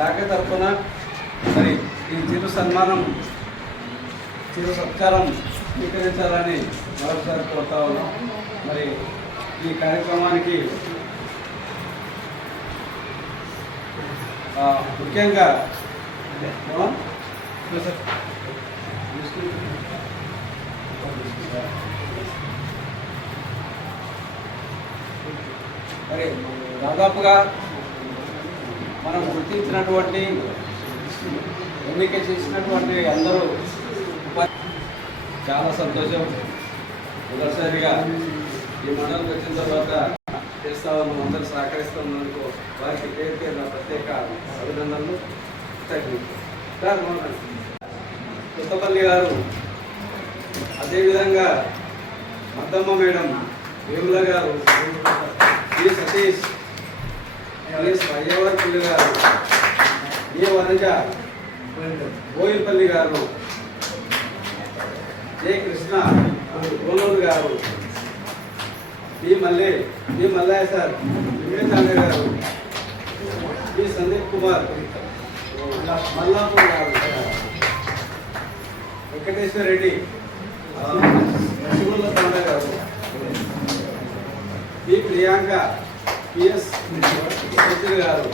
శాఖ తరఫున మరి ఈ చిరు సత్కారం స్వీకరించాలని మరొకసారి కోరుతా ఉన్నాం. మరి ఈ కార్యక్రమానికి ముఖ్యంగా మరి దాదాపుగా మనం గుర్తించినటువంటి ఎన్నిక చేసినటువంటి అందరూ చాలా సంతోషం. మొదటిసారిగా ఈ మండలికి వచ్చిన తర్వాత చేస్తా ఉన్నాం, అందరూ సహకరిస్తున్నందుకు వారికి పేరు నా ప్రత్యేక అభినందనలు. కొత్తపల్లి గారు, అదేవిధంగా మద్దమ్మ మేడం, వేముల గారు, శ్రీ సతీష్, అయ్యవర్పల్లి గారు, ఏ వనజ, బోయినపల్లి గారు, జే కృష్ణ, గోలూరు గారు, బి మల్లయ్య సార్, వివేకానంద గారు, బి సందీప్ కుమార్, మల్లాపూర్ గారు, వెంకటేశ్వర రెడ్డి, శివుల తాండ గారు, బి ప్రియాంక, పిఎస్ సత్య గారు,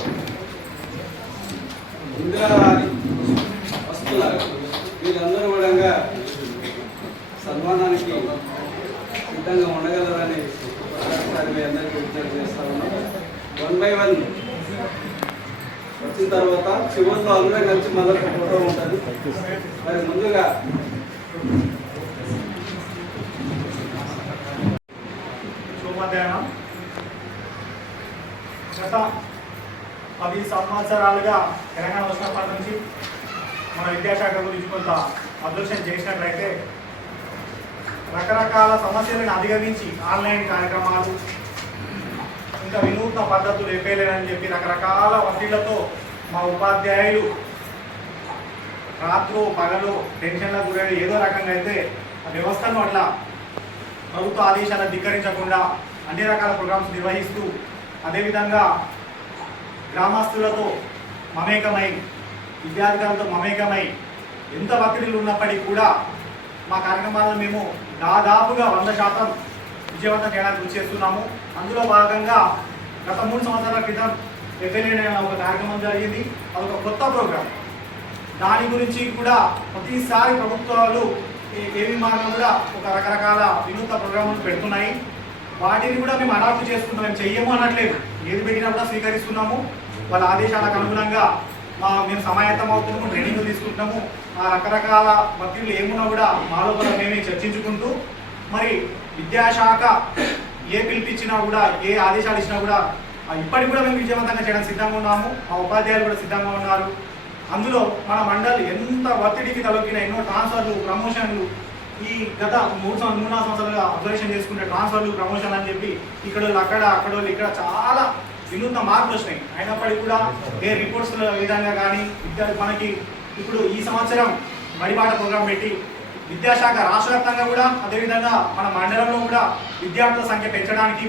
ఇందిరారాణి, వస్తుల, వీళ్ళందరూ కూడా సన్మానానికి సిద్ధంగా ఉండగలరని ఒకసారి మీ అందరికీ విజ్ఞప్తి చేస్తా ఉన్నాం. 1 by 1 వచ్చిన తర్వాత చివరిలో అందరం కలిసి మళ్ళీ ఫోటో ఉంటుంది. మరి ముందుగా శుభోదయం. గత 10 సంవత్సరాలుగా తెలంగాణ వచ్చినప్పటి నుంచి మన విద్యాశాఖ గురించి కొంత అబ్జర్వేషన్ చేసినట్లయితే రకరకాల సమస్యలను అధిగమించి ఆన్లైన్ కార్యక్రమాలు, ఇంకా వినూత్న పద్ధతులు ఎప్పలేనని చెప్పి రకరకాల ఒత్తిళ్లతో మా ఉపాధ్యాయులు రాత్రు పగలు టెన్షన్లకు గురై ఏదో రకంగా అయితే ఆ వ్యవస్థను అట్లా ప్రభుత్వ ఆదేశాలను ధిక్కరించకుండా అన్ని రకాల ప్రోగ్రామ్స్ నిర్వహిస్తూ, అదేవిధంగా గ్రామస్తులతో మమేకమై, విద్యార్థులతో మమేకమై ఎంత ఒత్తిడిలు ఉన్నప్పటికీ కూడా మా కార్యక్రమాలను మేము దాదాపుగా 100% విజయవంతం చేయడానికి కృషి చేస్తున్నాము. అందులో భాగంగా గత 3 సంవత్సరాల క్రితం ఎఫ్ఎల్ఏ ఒక కార్యక్రమం జరిగింది. అదొక కొత్త ప్రోగ్రాం. దాని గురించి కూడా ప్రతిసారి ప్రభుత్వాలు ఏవి మార్గం కూడా ఒక రకరకాల వినూత్న ప్రోగ్రాములు పెడుతున్నాయి. వాటిని కూడా మేము అడాప్ట్ చేసుకుంటాం. మేము చెయ్యము అనట్లేదు, ఏది పెట్టినా కూడా స్వీకరిస్తున్నాము. వాళ్ళ ఆదేశాలకు అనుగుణంగా మేము సమాయత్తం అవుతున్నాము, ట్రైనింగ్ తీసుకుంటున్నాము. ఆ రకరకాల భక్తులు ఏమున్నా కూడా మా లోపల మేమే చర్చించుకుంటూ, మరి విద్యాశాఖ ఏ పిలిపించినా కూడా, ఏ ఆదేశాలు ఇచ్చినా కూడా ఇప్పటికి కూడా మేము విజయవంతంగా చేయడానికి సిద్ధంగా ఉన్నాము. మా ఉపాధ్యాయులు కూడా సిద్ధంగా ఉన్నారు. అందులో మన మండలి ఎంత ఒత్తిడికి తలొక్కిన ఎన్నో ట్రాన్స్ఫర్లు, ప్రమోషన్లు, ఈ గత 3-4 సంవత్సరాలుగా అబ్జర్వేషన్ చేసుకుంటే ట్రాన్స్ఫర్లు, ప్రమోషన్లు అని చెప్పి ఇక్కడ అక్కడోళ్ళు ఇక్కడ చాలా వినూత్న మార్పులు వచ్చినాయి. అయినప్పటికీ కూడా ఏ రిపోర్ట్స్ విధంగా కానీ విద్యార్థి మనకి ఇప్పుడు ఈ సంవత్సరం బడిబాట ప్రోగ్రాం పెట్టి విద్యాశాఖ రాష్ట్ర వ్యాప్తంగా కూడా, అదేవిధంగా మన మండలంలో కూడా విద్యార్థుల సంఖ్య పెంచడానికి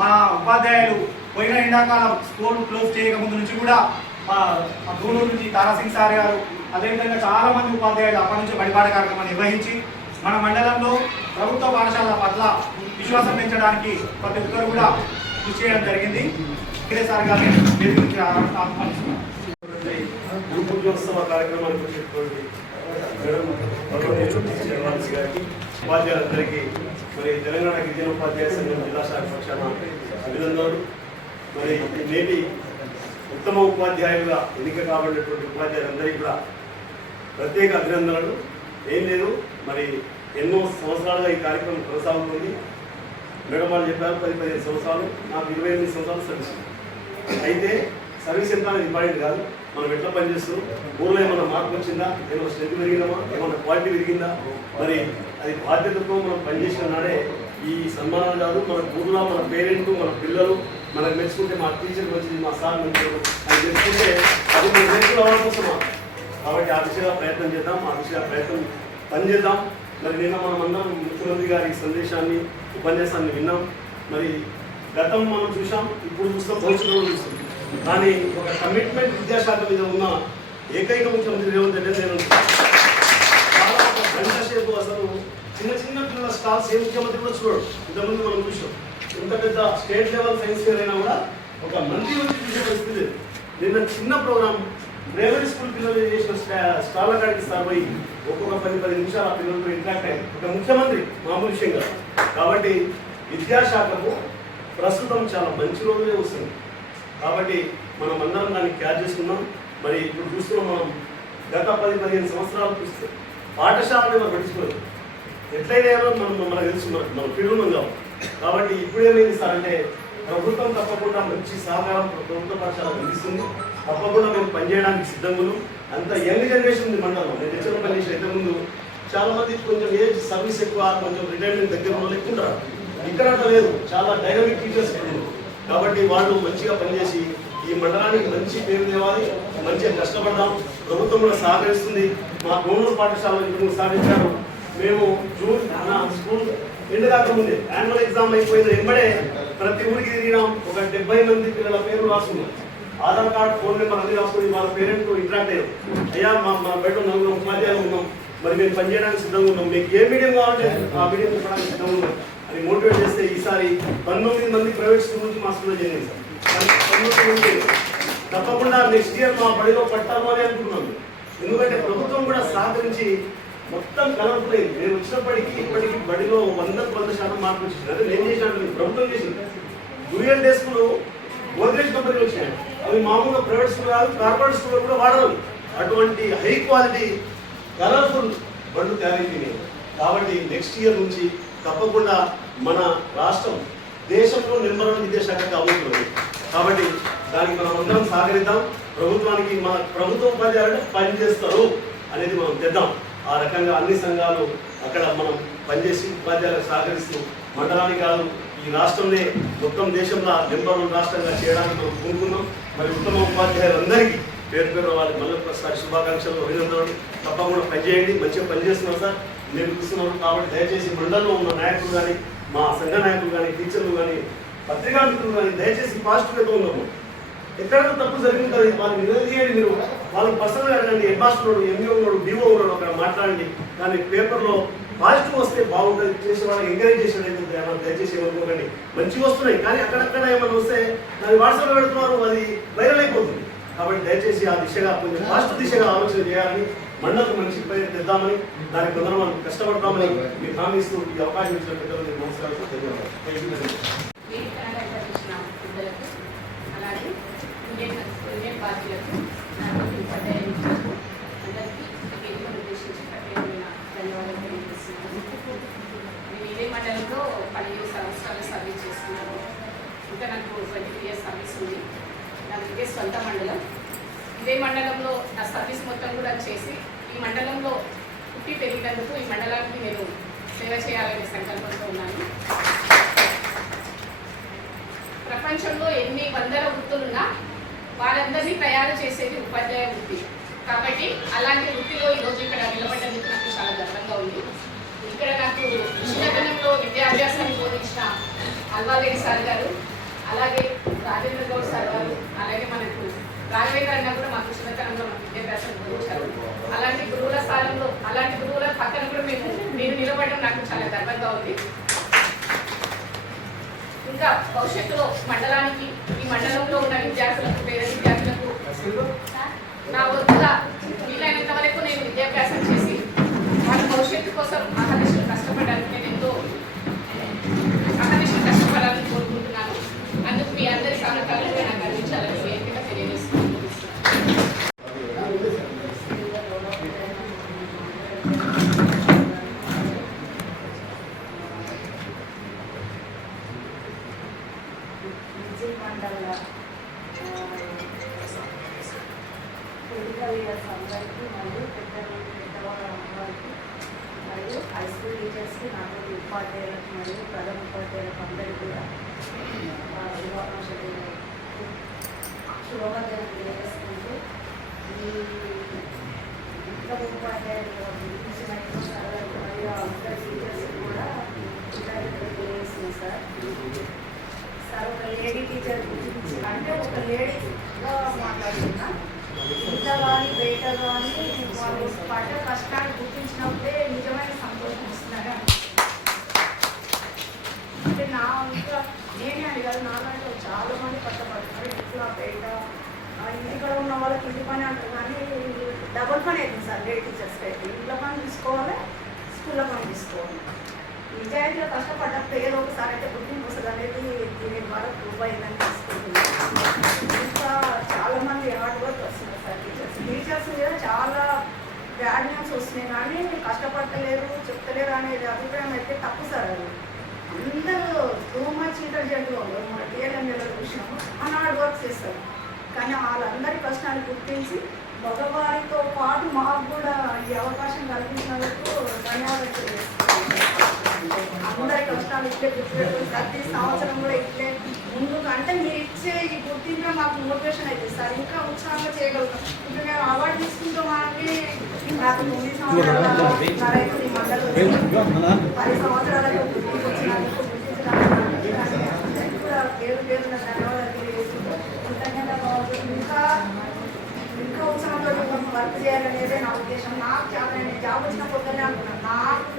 మా ఉపాధ్యాయులు పోయిన ఎండాకాలం స్కూల్ క్లోజ్ చేయకముందు నుంచి కూడా మా గూడూరు నుంచి తారాసింగ్ సార్ గారు, అదేవిధంగా చాలామంది ఉపాధ్యాయులు అప్పటి నుంచి బడిబాట కార్యక్రమాన్ని నిర్వహించి మన మండలంలో ప్రభుత్వ పాఠశాలల పట్ల విశ్వాసం పెంచడానికి ప్రతి ఒక్కరు కూడా కృషి చేయడం జరిగింది. సార్ గారిని గురుపూజోత్సవ కార్యక్రమానికి వచ్చేటువంటి మేడం గారికి, ఉపాధ్యాయులందరికీ మరి తెలంగాణ గిరిజన ఉపాధ్యాయ సంఘం జిల్లా శాఖ పక్షాన అభినందనలు. మరి నేటి ఉత్తమ ఉపాధ్యాయులుగా ఎన్నిక కాబడినటువంటి ఉపాధ్యాయులందరికీ కూడా ప్రత్యేక అభినందనలు. ఏం లేదు, మరి ఎన్నో సంవత్సరాలుగా ఈ కార్యక్రమం కొనసాగుతుంది. మేడం వాళ్ళు చెప్పారు 10-15 సంవత్సరాలు, నాకు 28 సంవత్సరాలు సర్వీస్. అయితే సర్వీస్ ఎంత అనేది ఇంపార్టెంట్ కాదు, మనం ఎట్లా పనిచేస్తాం, ఊళ్ళో ఏమన్నా మార్పు వచ్చిందా, ఏమైనా స్ట్రెంత్ పెరిగిందామా, ఏమన్నా క్వాలిటీ పెరిగిందా, మరి అది బాధ్యతతో మనం పనిచేసిన నాడే ఈ సన్మానాలు కాదు, మన ఊళ్ళో మన పేరెంట్, మన పిల్లలు మనకు మెచ్చుకుంటే మా టీచర్ వచ్చింది, మా సార్ మెచ్చుకుంటారు అని తెలుసుకుంటే అది మన నేర్చుకుని అవసరమా. కాబట్టి ఆ దిశగా ప్రయత్నం చేద్దాం, ఆ దిశగా పనిచేద్దాం. మరి నిన్న మనం అందరం ముఖ్యమంత్రి గారి సందేశాన్ని, ఉపన్యాసాన్ని విన్నాం. మరి గతం మనం చూసాం, ఇప్పుడు చూస్తాం, భవిష్యత్తులో చూస్తాం. కానీ ఒక కమిట్మెంట్ విద్యాశాఖ మీద ఉన్న ఏకైక ముఖ్యమంత్రి రేవంత్ రెడ్డి నేను చాలా ఒక గంట సేపు అసలు చిన్న చిన్న పిల్లల స్టాల్స్ ఏ ముఖ్యమంత్రి కూడా చూడడు. ఇంతకుముందు మనం చూసాం ఇంత పెద్ద స్టేట్ లెవెల్ సైన్స్ ఫేర్ అయినా కూడా ఒక మంత్రి వచ్చి చూసే పరిస్థితి లేదు. నిన్న చిన్న ప్రోగ్రామ్ ప్రైమరీ స్కూల్ పిల్లలు చేసిన స్టాల్ల కాడికి సార్ పోయి ఒక్కొక్క 10 నిమిషాలు ఆ పిల్లలతో ఇంటరాక్ట్ అయ్యింది. ఒక ముఖ్యమంత్రి మామూలు విషయం కాదు. కాబట్టి విద్యాశాఖకు ప్రస్తుతం చాలా మంచి రోజులే వస్తుంది. కాబట్టి మనం అందరం దాన్ని క్యాచ్ చేసుకున్నాం. మరి ఇప్పుడు చూస్తున్నాం మనం గత 10-15 సంవత్సరాలు చూస్తే పాఠశాలని మనం పట్టించుకోలేదు. ఎట్లయినా మనకు తెలుసు, మన ఫీల్డ్ ఉన్నాం కావు. కాబట్టి ఇప్పుడు ఏమైంది సార్ అంటే ప్రభుత్వం తప్పకుండా మంచి సహకారం ప్రభుత్వ పాఠశాలకు అందిస్తుంది. తప్పకుండా మేము పనిచేయడానికి సిద్ధంగా అంత యంగ్ జనరేషన్ ఉంది మండలంలో. నేను తెచ్చిన పనిచేసిన ఇంతకుముందు చాలా మంది కొంచెం ఏజ్ సర్వీస్ ఎక్కువ, కొంచెం రిటైర్మెంట్ దగ్గర వాళ్ళు ఎక్కువ ఉంటారు. ఇక్కడ లేదు, చాలా డైనమిక్ టీచర్స్ ఉన్నారు. కాబట్టి వాళ్ళు మంచిగా పనిచేసి ఈ మండలానికి మంచి పేరు తేవాలి, మంచిగా కష్టపడదాం. ప్రభుత్వం కూడా సహకరిస్తుంది. మా గోనూరు పాఠశాలలో ఇప్పుడు సాధించారు. మేము జూన్ స్కూల్ ఎండ్ కాకముందే యాన్యువల్ ఎగ్జామ్ అయిపోయిన వెంబడే ప్రతి ఊరికి తిరిగినాం. ఒక 70 మంది పిల్లల పేర్లు రాసుకున్నాం. ఆధార్ కార్డు, ఫోన్ నెంబర్ అన్ని రాసుకుని వాళ్ళ పేరెంట్ ఇంటరాక్ట్ అయ్యాం. అయ్యా మా బయట 4 ఉపాధ్యాయులు ఉన్నాం, మరి మేము పనిచేయడానికి సిద్ధంగా ఉన్నాం, మీకు ఏ మీడియం కావాలంటే ఆ మీడియం చెప్పడానికి సిద్ధంగా ఉన్నాం అని మోటివేట్ చేస్తే ఈసారి 19 మంది ప్రైవేట్ స్కూల్ నుంచి మా స్కూల్లో చేయండి సార్. 19 మంది తప్పకుండా నెక్స్ట్ ఇయర్ మా బడిలో పట్టాము అని అనుకున్నాం. ఎందుకంటే ప్రభుత్వం కూడా సహకరించి మొత్తం కలర్ఫుల్ అయింది. నేను వచ్చినప్పటికీ ఇప్పటికీ బడిలో 100% మార్పు వచ్చింది. అదే నేను చేసినట్టు ప్రభుత్వం చేసింది. డ్యూయల్ డే స్కూల్ గోద్రేజ్ కంపెనీలు వచ్చినాయి. అవి మామూలుగా ప్రైవేట్ స్కూల్ కాదు, కార్పొరేట్ స్కూల్ కూడా వాడరు. అటువంటి హై క్వాలిటీ కలర్ఫుల్ బళ్ళు తయారైపోయినాయి. కాబట్టి నెక్స్ట్ ఇయర్ నుంచి తప్పకుండా మన రాష్ట్రం దేశంలో నెంబర్ 1 విద్యాశాఖ కాబోతుంది. కాబట్టి దానికి మనం అందరం సహకరిద్దాం. ప్రభుత్వానికి మన ప్రభుత్వ ఉపాధ్యాయులు పనిచేస్తారు అనేది మనం తెద్దాం. ఆ రకంగా అన్ని సంఘాలు అక్కడ మనం పనిచేసి ఉపాధ్యాయులకు సహకరిస్తూ మండలానికి కాదు ఈ రాష్ట్రంలో మొత్తం దేశంలో నెంబర్ 1 రాష్ట్రంగా చేయడానికి మనం కోరుకున్నాం. మరి ఉత్తమ ఉపాధ్యాయులందరికీ పేరు పేరు వాళ్ళకి మళ్ళీ ఒకసారి శుభాకాంక్షలు, అభినందనలు. తప్పకుండా పనిచేయండి, మంచిగా పనిచేస్తున్నాం సార్, నేను చూస్తున్నాను. కాబట్టి దయచేసి మండలంలో ఉన్న నాయకులు కానీ, మా సంఘ నాయకులు కానీ, టీచర్లు కానీ, పత్రికా మిత్రులు కానీ దయచేసి పాజిటివ్గా ఉన్నాము. ఎక్కడైనా తప్పు జరుగుతుంది వాళ్ళని నిలదీయండి. మీరు వాళ్ళకి పర్సనల్గా అడగండి. హెడ్ మాస్టర్ ఉన్నాడు, ఎంఈఓ ఉన్నాడు, డిఓ ఉన్నాడు, అక్కడ మాట్లాడండి. కానీ పేపర్లో పాజిటివ్ వస్తే బాగుంటుంది. చేసే వాళ్ళకి ఎంకరేజ్ చేసేటైతే దయచేసి ఏమనుకోకండి. మంచిగా వస్తున్నాయి కానీ అక్కడక్కడ ఏమైనా వస్తే దాన్ని వాట్సాప్లో పెడుతున్నారు, అది వైరల్ అయిపోతుంది. కాబట్టి దయచేసి ఆ దిశగా కొంచెం పాజిటివ్ దిశగా ఆలోచన చేయాలని, మండలకు మంచి పేరు తెద్దామని, దానికి కొందరు మనం కష్టపడతామని మీకు హామీ ఇస్తూ ఈ అవకాశం ఇచ్చిన పెద్దలకు నమస్కారాలు, ధన్యవాదాలు. ఇండియన్ పార్టీలకు ఉపాధ్యాయులకు అందరికీ వేదికను ఉద్దేశించి ప్రత్యేకమైన ధన్యవాదాలు తెలియజేస్తున్నాను. నేను ఇదే మండలంలో 17 సంవత్సరాలు సర్వీస్ చేస్తున్నాను. ఇంకా నాకు 23 years సర్వీస్ ఉంది. నాకు ఇదే సొంత మండలం. ఇదే మండలంలో నా సర్వీస్ మొత్తం కూడా చేసి ఈ మండలంలో పుట్టి పెరిగినందుకు ఈ మండలానికి నేను సేవ చేయాలనే సంకల్పంతో ఉన్నాను. ప్రపంచంలో ఎన్ని వందల వృత్తులున్నా వాళ్ళందరినీ తయారు చేసేది ఉపాధ్యాయ వృత్తి. కాబట్టి అలాంటి వృత్తిలో ఈరోజు ఇక్కడ నిలబడ్డందుకు నాకు చాలా గర్వంగా ఉంది. ఇక్కడ నాకు చిన్నతనంలో విద్యాభ్యాసాన్ని బోధించిన అల్వారెడ్డి సార్ గారు, అలాగే రాజేంద్ర గౌడ్ సార్ గారు, అలాగే మనకు రాఘవేంద్ర అన్న కూడా మాకు చిన్నతనంలో మాకు విద్యాభ్యాసం బోధించారు. అలాంటి గురువుల స్థానంలో, అలాంటి గురువుల పక్కన కూడా నేను నిలబడడం నాకు చాలా గర్వంగా ఉంది. ఇంకా భవిష్యత్తులో మండలానికి, ఈ మండలంలో ఉన్న విద్యార్థులకు, పేద విద్యార్థులకు నా వద్దుగా వీలైనంత వరకు నేను విద్యాభ్యాసం చేసి వాళ్ళ భవిష్యత్తు కోసం అహర్నిశలు కష్టపడడానికి నేను ఎంతో అహర్నిశలు కష్టపడాలని కోరుకుంటున్నాను. అందుకు మీ అందరి సహకారం కూడా నాకు అందించాలని వేదికగా తెలియజేస్తున్నాను. అందరికీ మరియు పెద్దవాళ్ళ అమ్మవారికి మరియు హై స్కూల్ టీచర్స్కి, నాకు ఉపాధ్యాయులకు మరియు ప్రథమ ఉపాధ్యాయులకు అందరికీ కూడా శుభాకాంక్షలు తెలియజేసుకుంటూ ఈ ఉత్తమ ఉపాధ్యాయులు గురించిన మరియు అందరి టీచర్స్కి కూడా తెలియజేస్తుంది సార్. ఒక లేడీ టీచర్ గురించి అంటే ఒక లేడీస్గా మాట్లాడుతున్నా. ఇంత కానీ బయట కానీ వాళ్ళు పడ్డ కష్టాన్ని గుర్తించినప్పుడే నిజమైన సంతోషం ఇస్తున్నారు. అంటే నా ఇంకా నేనే అని కాదు, నాకంటే చాలా మంది కష్టపడుతున్నారు. ఇంట్లో బయట ఇంటికాడ ఉన్న వాళ్ళకి ఇంటి పని అంటారు కానీ డబుల్ పని అవుతుంది సార్. లేడీ టీచర్స్కి అయితే ఇంట్లో పని తీసుకోవాలి, స్కూల్లో పని తీసుకోవాలి. నిజాయితీలో కష్టపడ్డప్పుడు ఏదో ఒకసారి అయితే గుర్తింపు వస్తుంది అనేది దీని ద్వారా ప్రూవ్ అయిందని తీసుకుంటున్నాను. ఇంకా చాలామంది హార్డ్ వర్క్ వస్తున్నారు సార్. టీచర్స్ మీద చాలా బ్యాడ్ న్యూస్ వస్తున్నాయి కానీ కష్టపడతలేరు, చెప్తలేరు అనేది అభిప్రాయం అయితే తప్పు సార్. అది అందరూ టూ మచ్ ఇంటెలిజెంట్గా ఉన్నారు. మన టీఎల్ఎంఏలో చూసినాము, మన హార్డ్ వర్క్ చేస్తారు. కానీ వాళ్ళందరి కష్టాన్ని గుర్తించి మగవారితో పాటు మాకు కూడా ఈ అవకాశం కల్పించినందుకు ధన్యవాదాలు తెలియజేస్తున్నాను. అందరి కష్టాలు ఇట్లే గుర్తుపెట్టుకుని ప్రతి సంవత్సరం కూడా ఇట్లే ముందుకు అంటే మీరు ఇచ్చే ఈ గుర్తింపులో మాకు మోటివేషన్ అవుతుంది సార్. ఇంకా ఉత్సాహంగా చేయగలుగుతాం. ఇప్పుడు మేము అవార్డు తీసుకుంటాం మనకి నాకు 9 సంవత్సరాల రైతు మండలి 10 సంవత్సరాలకు గుర్తింపు వచ్చినందుకు గుర్తించడానికి కూడా పేరు పేరున్న ధన్యవాదాలు తెలియజేస్తున్నాం. ఇంకా ఉత్సాహంతో వర్క్ చేయాలనేదే నా ఉద్దేశం. నాకు నేను జాబ్ వచ్చిన కొత్తనే అనుకున్నాను. నాకు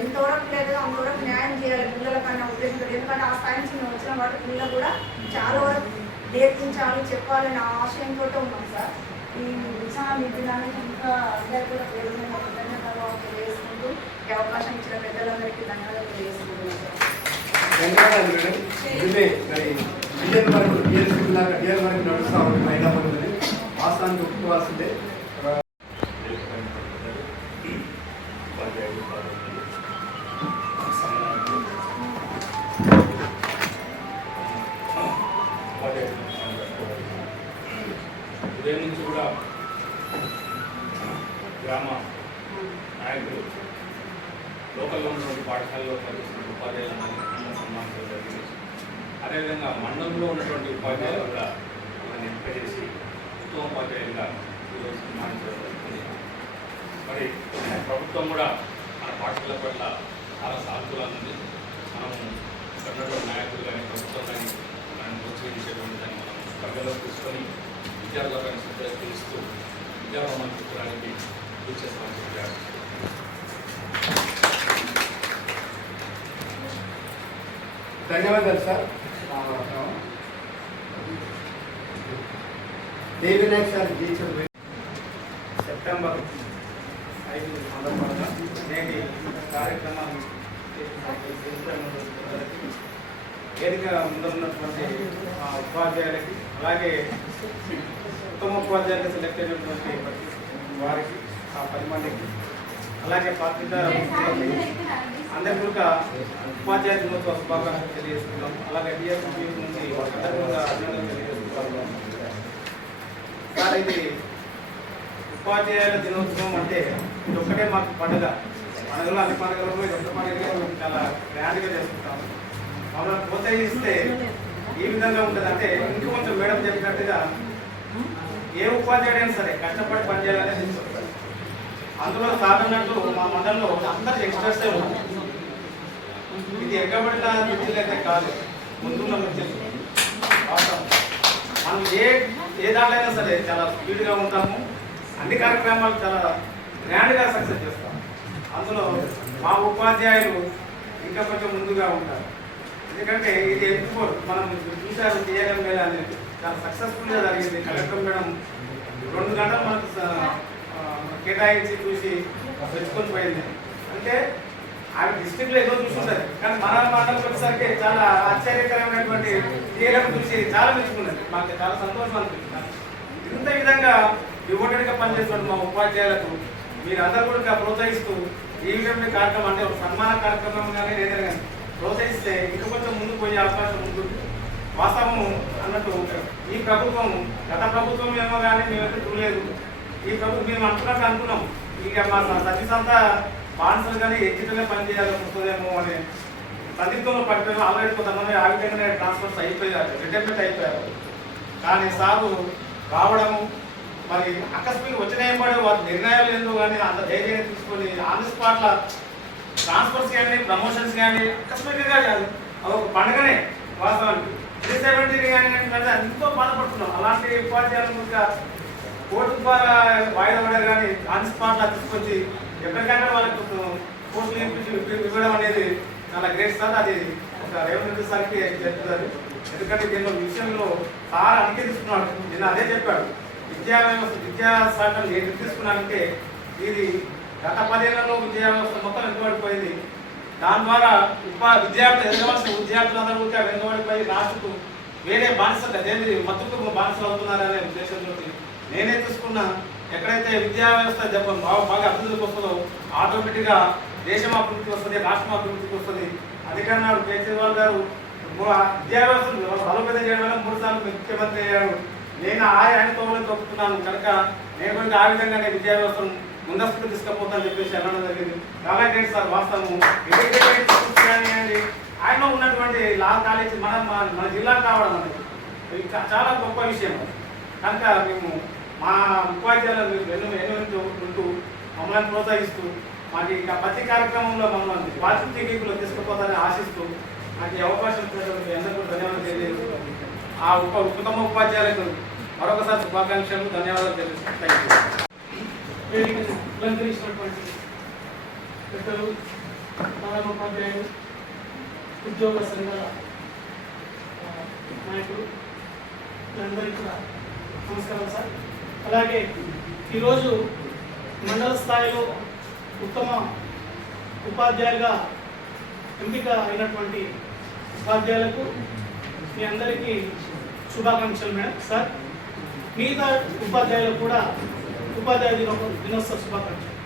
ఎంతవరకు లేదో అంతవరకు న్యాయం చేయాలి పిల్లలకన్నా ఉద్దేశంతో. ఎందుకంటే ఆ స్థాయి నుంచి మేము వచ్చిన వాటి పిల్లలు కూడా చాలా వరకు నేర్పించాలి, చెప్పాలని ఆశయంతో ఉన్నాం సార్. ఈ ఉత్సాహం ఇవ్వడానికి ఇంకా అందరూ కూడా పేరు మీద ధన్యవాదాలు తెలియజేసుకుంటూ ఈ అవకాశం ఇచ్చిన పెద్దలందరికీ ధన్యవాదాలు తెలియజేసుకుంటున్నాం సార్. ధన్యవాదాలు మేడం. ఇదే మరి డిఎల్ వరకు నడుస్తూ ఉంది మహిళా పనులని వాస్తవానికి ఒప్పుకోవాల్సిందే. ఉదయం నుంచి కూడా గ్రామ నాయకులు లోకల్లో ఉన్నటువంటి పాఠశాలలో పనిచేస్తున్న ఉపాధ్యాయులను సన్మానించడం జరిగింది. అదేవిధంగా మండలంలో ఉన్నటువంటి ఉపాధ్యాయులు కూడా మనం ఎంపిక చేసి ఉత్తమ ఉపాధ్యాయులుగా ఈరోజు సన్మానించడం జరుగుతుంది. మరి ప్రభుత్వం కూడా మన పాఠశాల పట్ల చాలా సానుకూలంగా ఉంది. మనం ఇక్కడ ఉన్నటువంటి నాయకులు కానీ ప్రభుత్వం కానీ మనం ప్రోత్సహించేటువంటి దాన్ని మనం పరిగణలోకి తీసుకొని విద్యార్థులకు శ్రద్ధ తెలుస్తూ విద్యాభ్రమణం చూడడానికి కృషి చేస్తామని చెప్పారు. ధన్యవాదాలు సార్. దేవినాయక్ సార్ టీచర్ సెప్టెంబర్ 5 సందర్భంగా నేటి కార్యక్రమాన్ని వేదిక ముందున్నటువంటి ఉపాధ్యాయులకి అలాగే ఉత్తమ ఉపాధ్యాయులు సెలెక్ట్ అయినటువంటి వారికి ఆ 10 మందికి అలాగే పాత్రికేయుల అందరికీ కూడా ఉపాధ్యాయ దినోత్సవ శుభాకాంక్షలు తెలియజేస్తున్నాం. అలాగే డిఎస్పీ నుంచి అందరికీ కూడా అభినందనలు తెలియజేస్తున్నాం. సార్ ఇది ఉపాధ్యాయుల దినోత్సవం అంటే ఇది ఒక్కటే మాకు పండుగ. పండుగలో అన్ని పండుగలలో ఇది ఒక్క పండుగ మేము చాలా గ్రాండ్గా చేసుకుంటాము. మమ్మల్ని ప్రోత్సహిస్తే ఈ విధంగా ఉంటుంది అంటే ఇంకా కొంచెం మేడం చెప్పినట్టుగా ఏ ఉపాధ్యాయుడైనా సరే కష్టపడి పనిచేయాలనేది తీసుకుంటారు. అందులో సాధనట్టు మా మండలంలో అందరూ ఎక్స్ప్రెస్ ఉంటారు. ఇది ఎక్కబడిన మిర్చిలు అయితే కాదు, ముందున్న మిర్చిలు. మనం ఏ దాంట్లో అయినా సరే చాలా స్పీడ్గా ఉంటాము. అన్ని కార్యక్రమాలు చాలా గ్రాండ్గా సక్సెస్ చేస్తాం. అందులో మా ఉపాధ్యాయులు ఇంకా కొంచెం ముందుగా ఉంటారు. ఎందుకంటే ఇది ఎందుకోరు మనం చూసారు చేయడం మీద అనేది చాలా సక్సెస్ఫుల్గా జరిగింది. కలెక్టర్ మేడం 2 గంటలు మనకు కేటాయించి చూసి తెచ్చుకొని పోయింది. అంటే ఆమె డిస్ట్రిక్ట్లో ఏదో చూసుకుంటుంది కానీ మన మండలికి వచ్చేసరికి చాలా ఆశ్చర్యకరమైనటువంటి తీరం చూసి చాలా మెచ్చుకున్నది. మాకు చాలా సంతోషం అనిపిస్తుంది. ఇంత విధంగా డివోటెడ్గా పనిచేస్తున్న మా ఉపాధ్యాయులకు మీరందరూ కూడా ప్రోత్సహిస్తూ ఈ విధంగా కార్యక్రమం అంటే ఒక సన్మాన కార్యక్రమం కానీ ఏదైనా కానీ ప్రోత్సహిస్తే ఇంకా కొంచెం ముందుకు పోయే అవకాశం ఉంటుంది. వాస్తవము అన్నట్టు ఈ ప్రభుత్వం గత ప్రభుత్వం ఏమో కానీ మేమైతే చూడలేదు. ఈ ప్రభుత్వం మేము అనుకున్నాం ఇక మా సర్వీస్ అంతా బాన్సులు కానీ ఎగ్జిట్గా పనిచేయాల్సి వస్తుందేమో అని సందిగ్ధంలో పడిపోయాము. ఆల్రెడీ కొంతమంది ఆ విధంగానే ట్రాన్స్ఫర్స్ అయిపోయారు, రిటైర్మెంట్ అయిపోయారు. కానీ సాగు రావడము మరి అకస్మాత్తుగా వచ్చిన ఏర్పడే వారి నిర్ణయాలు ఏందో కానీ అంత ధైర్యంగా తీసుకొని ఆన్ ది స్పాట్ల ట్రాన్స్ఫర్స్ కానీ ప్రమోషన్స్ కానీ అకస్మాత్తుగా కాదు, అదొక పండుగనే వాస్తవానికి. 370 కానీ ఎంతో బాధపడుతున్నాం. అలాంటి ఉపాధ్యాయులు ఇంకా కోర్టు ద్వారా వాయిదా పడారు కానీ ఆన్ స్పాట్లో తీసుకొచ్చి ఎక్కడికైనా వాళ్ళకు కోర్టులు ఇవ్వడం అనేది చాలా గ్రేట్ సార్. అది ఒక రేవంత్ రెడ్డి సార్కి చెప్తున్నారు. ఎందుకంటే దీనిలో విషయంలో సార్ అడిగి తీసుకున్నాడు. నేను అదే చెప్పాడు, విద్యాశాఖను నేను తీసుకున్నానంటే ఇది గత 10 ఏళ్లలో విద్యా వ్యవస్థ మొత్తం వెనుకబడిపోయింది. దాని ద్వారా ఎదగవలసిన విద్యార్థులందరూ వెనుకబడిపోయి రాష్ట్రకు వేరే బానిసలు అదేంటి మత్తుకు బానిసలు అవుతున్నారనే ఉద్దేశంతో నేనే తీసుకున్నా. ఎక్కడైతే విద్యా వ్యవస్థ బాగా అభివృద్ధికి వస్తుందో ఆటోమేటిక్గా దేశం అభివృద్ధికి వస్తుంది, రాష్ట్రం అభివృద్ధికి వస్తుంది. అందుకని నాడు కేసీఆర్ గారు విద్యా వ్యవస్థను బలోపేతం చేయడం వల్ల 3 సార్లు ముఖ్యమంత్రి అయ్యాడు. నేను ఆయనతో తొక్కుతున్నాను కనుక నేను కూడా ఆ విధంగానే విద్యా వ్యవస్థను ముందస్తుకు తీసుకుపోతానని చెప్పేసి అనడం జరిగింది. చాలా గ్రేట్ సార్. వాస్తవము ఆయనలో ఉన్నటువంటి లా కాలేజీ మన జిల్లాకు రావడం అనేది చాలా గొప్ప విషయం. కనుక మేము మా ఉపాధ్యాయులు ఉంటూ మమ్మల్ని ప్రోత్సహిస్తూ మాకు ఇంకా ప్రతి కార్యక్రమంలో మమ్మల్ని పాజిటివ్ తీసుకుపోతారని ఆశిస్తూ నాకు ఈ అవకాశం ఇచ్చినటువంటి అందరికీ ధన్యవాదాలు తెలియజేస్తూ ఆ ఉత్తమ ఉపాధ్యాయులకు మరొకసారి శుభాకాంక్షలు, ధన్యవాదాలు తెలియజేస్తాను. అలంకరించినటువంటి పెద్దలు, ప్రధాన ఉపాధ్యాయులు, ఉద్యోగ సంఘాల నాయకులు అందరికీ కూడా నమస్కారం సార్. అలాగే ఈరోజు మండల స్థాయిలో ఉత్తమ ఉపాధ్యాయులుగా ఎంపిక అయినటువంటి ఉపాధ్యాయులకు మీ అందరికీ శుభాకాంక్షలు మేడం సార్. మిగతా ఉపాధ్యాయులకు కూడా ఉపాధ్యాయ దినోత్సవ శుభాకాంక్షలు.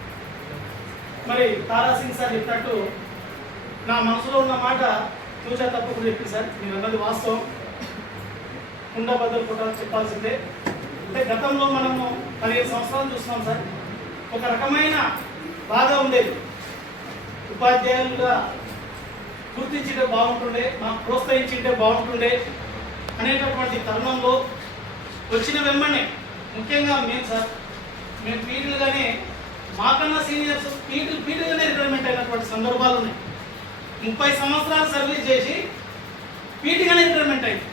మరి తారాసింగ్ సార్ చెప్పినట్టు నా మనసులో ఉన్న మాట చూచా తప్పకుండా చెప్పింది సార్. మీరు అన్నది వాస్తవం, ఉండబద్దలు కూడా చెప్పాల్సిందే. అంటే గతంలో మనము 15 సంవత్సరాలు చూస్తున్నాం సార్. ఒక రకమైన బాగా ఉండేది, ఉపాధ్యాయులుగా గుర్తించింటే బాగుంటుండే, మాకు ప్రోత్సహించింటే బాగుంటుండే అనేటటువంటి తరుణంలో వచ్చిన వెంబడే ముఖ్యంగా మేము సార్ మేము పీటీలుగానే మాకన్నా సీనియర్స్ పీటీలుగానే రిటైర్మెంట్ అయినటువంటి సందర్భాలు ఉన్నాయి. 30 సంవత్సరాలు సర్వీస్ చేసి పీటీగానే రిటైర్మెంట్ అయింది.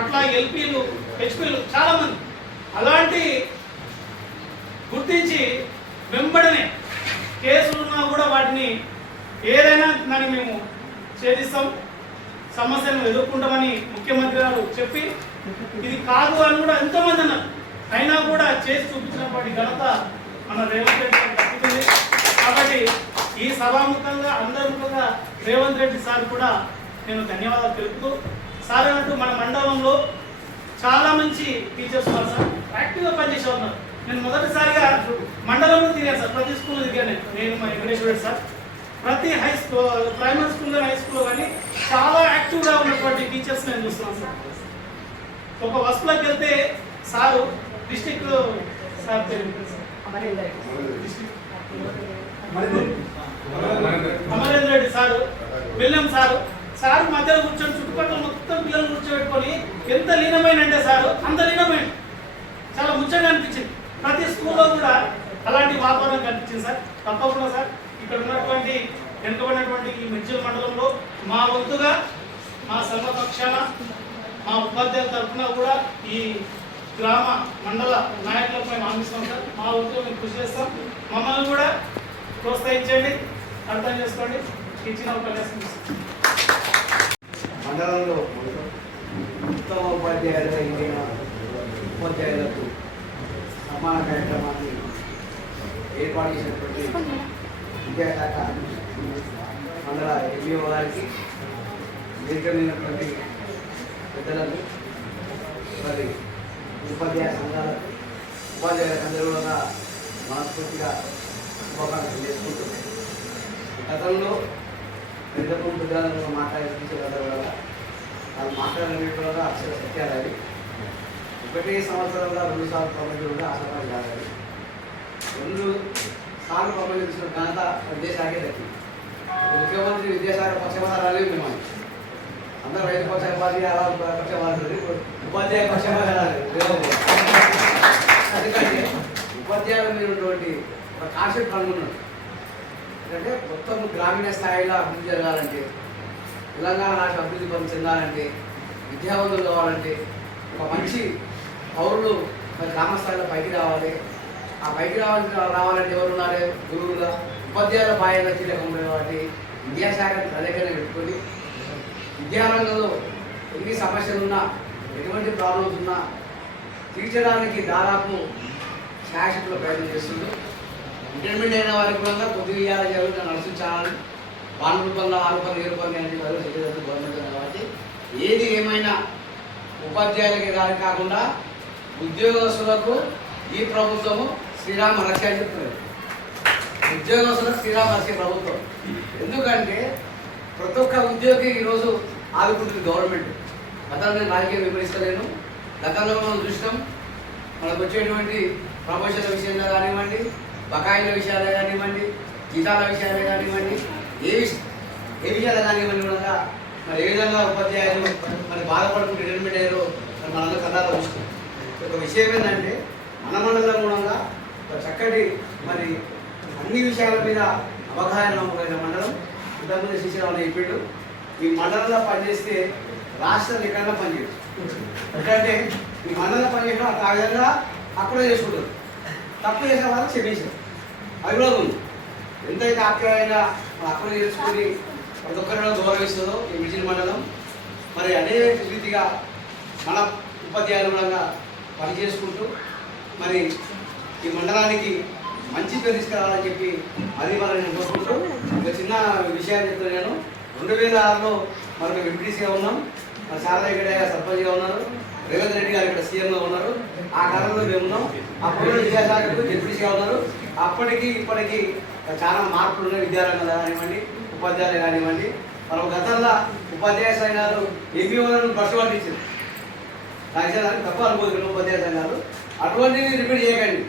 అట్లా ఎల్పీలు, హెచ్పీలు చాలామంది అలాంటి గుర్తించి వెంబడనే కేసులున్నా కూడా వాటిని ఏదైనా దాన్ని మేము ఛేదిస్తాం, సమస్యలను ఎదుర్కొంటామని ముఖ్యమంత్రి గారు చెప్పి ఇది కాదు అని కూడా ఎంతోమంది అన్నారు. అయినా కూడా చేసి చూపించినటువంటి ఘనత మన రేవంత్ రెడ్డి గారికి దక్కుతుంది. కాబట్టి ఈ సభాముఖంగా అందరిముఖంగా రేవంత్ రెడ్డి సార్ కూడా నేను ధన్యవాదాలు తెలుపుతూ, సార్ అన్నట్టు మన మండలంలో చాలా మంచి టీచర్స్ ఉన్నారు సార్, యాక్టివ్గా పనిచేసే ఉన్నారు. నేను మొదటిసారిగా మండలంలో తిరిగాను సార్, ప్రతి స్కూల్లో తిరిగాను. నేను మా వెంకటేశ్వర సార్ ప్రతి ప్రైమరీ స్కూల్లో, హై స్కూల్లో కానీ చాలా యాక్టివ్గా ఉన్నటువంటి టీచర్స్ నేను చూస్తున్నాను సార్. ఒక బస్సులోకి వెళ్తే sir district sir Amarendra Reddy sir, వెళ్ళాం సారు. సారు మధ్యలో కూర్చొని చుట్టుపక్కల మొత్తం పిల్లలు కూర్చోబెట్టుకొని ఎంత లీనమైన అంటే సారు అంత లీనమైన, చాలా ముచ్చగా అనిపించింది. ప్రతి స్కూల్లో కూడా అలాంటి వాతావరణం కనిపించింది సార్. తప్పకుండా సార్ ఇక్కడ ఉన్నటువంటి వెనుకబడినటువంటి ఈ మెడ్చల్ మండలంలో మా వంతుగా మా సంఘ పక్షాన మా ఉపాధ్యాయుల తరఫున కూడా ఈ గ్రామ మండల నాయకులకు మేము హామీస్తాం సార్. మా వంతుగా మేము కృషి చేస్తాం. మమ్మల్ని కూడా ప్రోత్సహించండి, అర్థం చేసుకోండి. ఇచ్చిన ఉపన్యాసం మండలంలో ఉత్తమ ఉపాధ్యాయులుగా ఎన్నికైన ఉపాధ్యాయులకు సమాన కార్యక్రమాన్ని ఏర్పాటు చేసినటువంటి విద్యాశాఖ మండల ఎంఈఓ గారికి, ఎన్నికైనటువంటి పెద్దలకు, మరి ఉపాధ్యాయ సంఘాలకు, ఉపాధ్యాయులందరూ కూడా మనస్ఫూర్తిగా శుభాకాంక్షలు చేసుకుంటున్నాం. గతంలో పెద్దలు పెద్దలందరూ మాట్లాడే వల్ల వాళ్ళు మాట్లాడిన వల్ల అక్షర సత్యాలు అవి. 1 సంవత్సరంలో 2 సార్లు ప్రపంచంలో ఆశపడి కాదు, 2 సార్లు ప్రపంచం తీసుకున్న ఘనత విద్యాశాఖే దక్కింది. ముఖ్యమంత్రి విద్యాశాఖ పక్షపాతాలు మిమ్మల్ని అందరూ రైతు పక్షపాతి పక్షపాతి ఉపాధ్యాయ పక్షపాతాలు. ఎందుకంటే ఉపాధ్యాయుల మీద ఉన్నటువంటి ఒక కాన్సెప్ట్ అనుకున్నాడు. ఎందుకంటే మొత్తం గ్రామీణ స్థాయిలో అభివృద్ధి జరగాలంటే, తెలంగాణ రాష్ట్ర అభివృద్ధి పని చెందాలంటే విద్యావంతులు కావాలంటే, ఒక మంచి పౌరులు మరి గ్రామ స్థాయిలో పైకి రావాలి. ఆ పైకి రావాలంటే ఎవరు ఉండాలి? గురువులుగా, ఉపాధ్యాయుల బాధ్యత కీలకం కాబట్టి విద్యాశాఖను దగ్గర పెట్టుకొని విద్యారంగంలో ఎన్ని సమస్యలున్నా, ఎటువంటి ప్రాబ్లమ్స్ ఉన్నా తీర్చడానికి దాదాపు శాశ్వత ప్రయత్నం చేస్తుంది. ఇంటర్మీడియట్ అయిన వారికి కూడా కొద్దిగా ఇవ్వాలి జరుగుతుంది, నడిపించాలని బాండ్ రూపంలో 6 రూపాయలు 7 రూపాయలు అనేది గవర్నమెంట్ కాబట్టి ఏది ఏమైనా ఉపాధ్యాయులకి కానీ కాకుండా ఉద్యోగస్తులకు ఈ ప్రభుత్వము శ్రీరామ రక్ష అని చెప్తున్నారు. ఉద్యోగస్తులకు శ్రీరామ రక్ష ప్రభుత్వం. ఎందుకంటే ప్రతి ఒక్క ఉద్యోగి ఈరోజు ఆదుకుంటుంది గవర్నమెంట్. గతంలో నేను రాజకీయం విమర్శిస్తలేను. గతంలో మనం చూసినాం, మనకు వచ్చేటువంటి ప్రమోషన్ల విషయంలో కానివ్వండి, బకాయిల విషయాలే కానివ్వండి, జీతాల విషయాలే కానివ్వండి, ఏ విషయాలు కానివ్వండి కూడా మరి ఏ విధంగా ఉపాధ్యాయులు మరి బాధపడుకుంటూ రిటైర్మెంట్ అయ్యారో మరి మనందరూ కథలో చూస్తాం. ఒక విషయం ఏంటంటే మన మండలం మూలంగా ఒక చక్కటి మరి అన్ని విషయాల మీద అవగాహన కలిగిన మండలం. ఇంతకుముందు శ్రీరామ చెప్పాడు, ఈ మండలంలో పనిచేస్తే రాష్ట్రం ఎక్కడైనా పనిచేయచ్చు. ఎందుకంటే ఈ మండలంలో పనిచేయడం ఆ విధంగా అక్కడ చేసుకుంటారు. తప్పు చేసిన వాళ్ళు క్షమించారు. అది కూడా ఉంది. ఎంతైతే ఆప్యాయంగా అక్కడ చేసుకుని ప్రతి ఒక్కరిలో గౌరవిస్తుందో ఈ మిషన్ మండలం మరి అదే రీతిగా మన ఉపాధ్యాయుల మూలంగా పనిచేసుకుంటూ మరి ఈ మండలానికి మంచి పేరు తీసుకురావాలని చెప్పి అది వాళ్ళని కోరుకుంటూ ఒక చిన్న విషయాన్ని చెప్తున్నాను. 2006లో మనకు ఎంపీటీసీగా ఉన్నాం, మన శారదా ఇక్కడ సర్పంచ్గా ఉన్నారు, రేవంత్ రెడ్డి గారు ఇక్కడ సీఎంగా ఉన్నారు. ఆ కాలంలో మేము ఉన్నాం. అప్పుడు విద్యాశాఖకు ఎంపీటీసీగా ఉన్నారు. అప్పటికి ఇప్పటికీ చాలా మార్పులు ఉన్నాయి. విద్యారంగంలో కానివ్వండి, ఉపాధ్యాయులు కానివ్వండి. మనం గతంలో ఉపాధ్యాయ సంఘాలు ఎంపీఓలను బస్సు పట్టించారు. నాకు తప్ప అనుకోదు ఉపాధ్యాయ సంఘాలు. అటువంటివి రిపీట్ చేయకండి.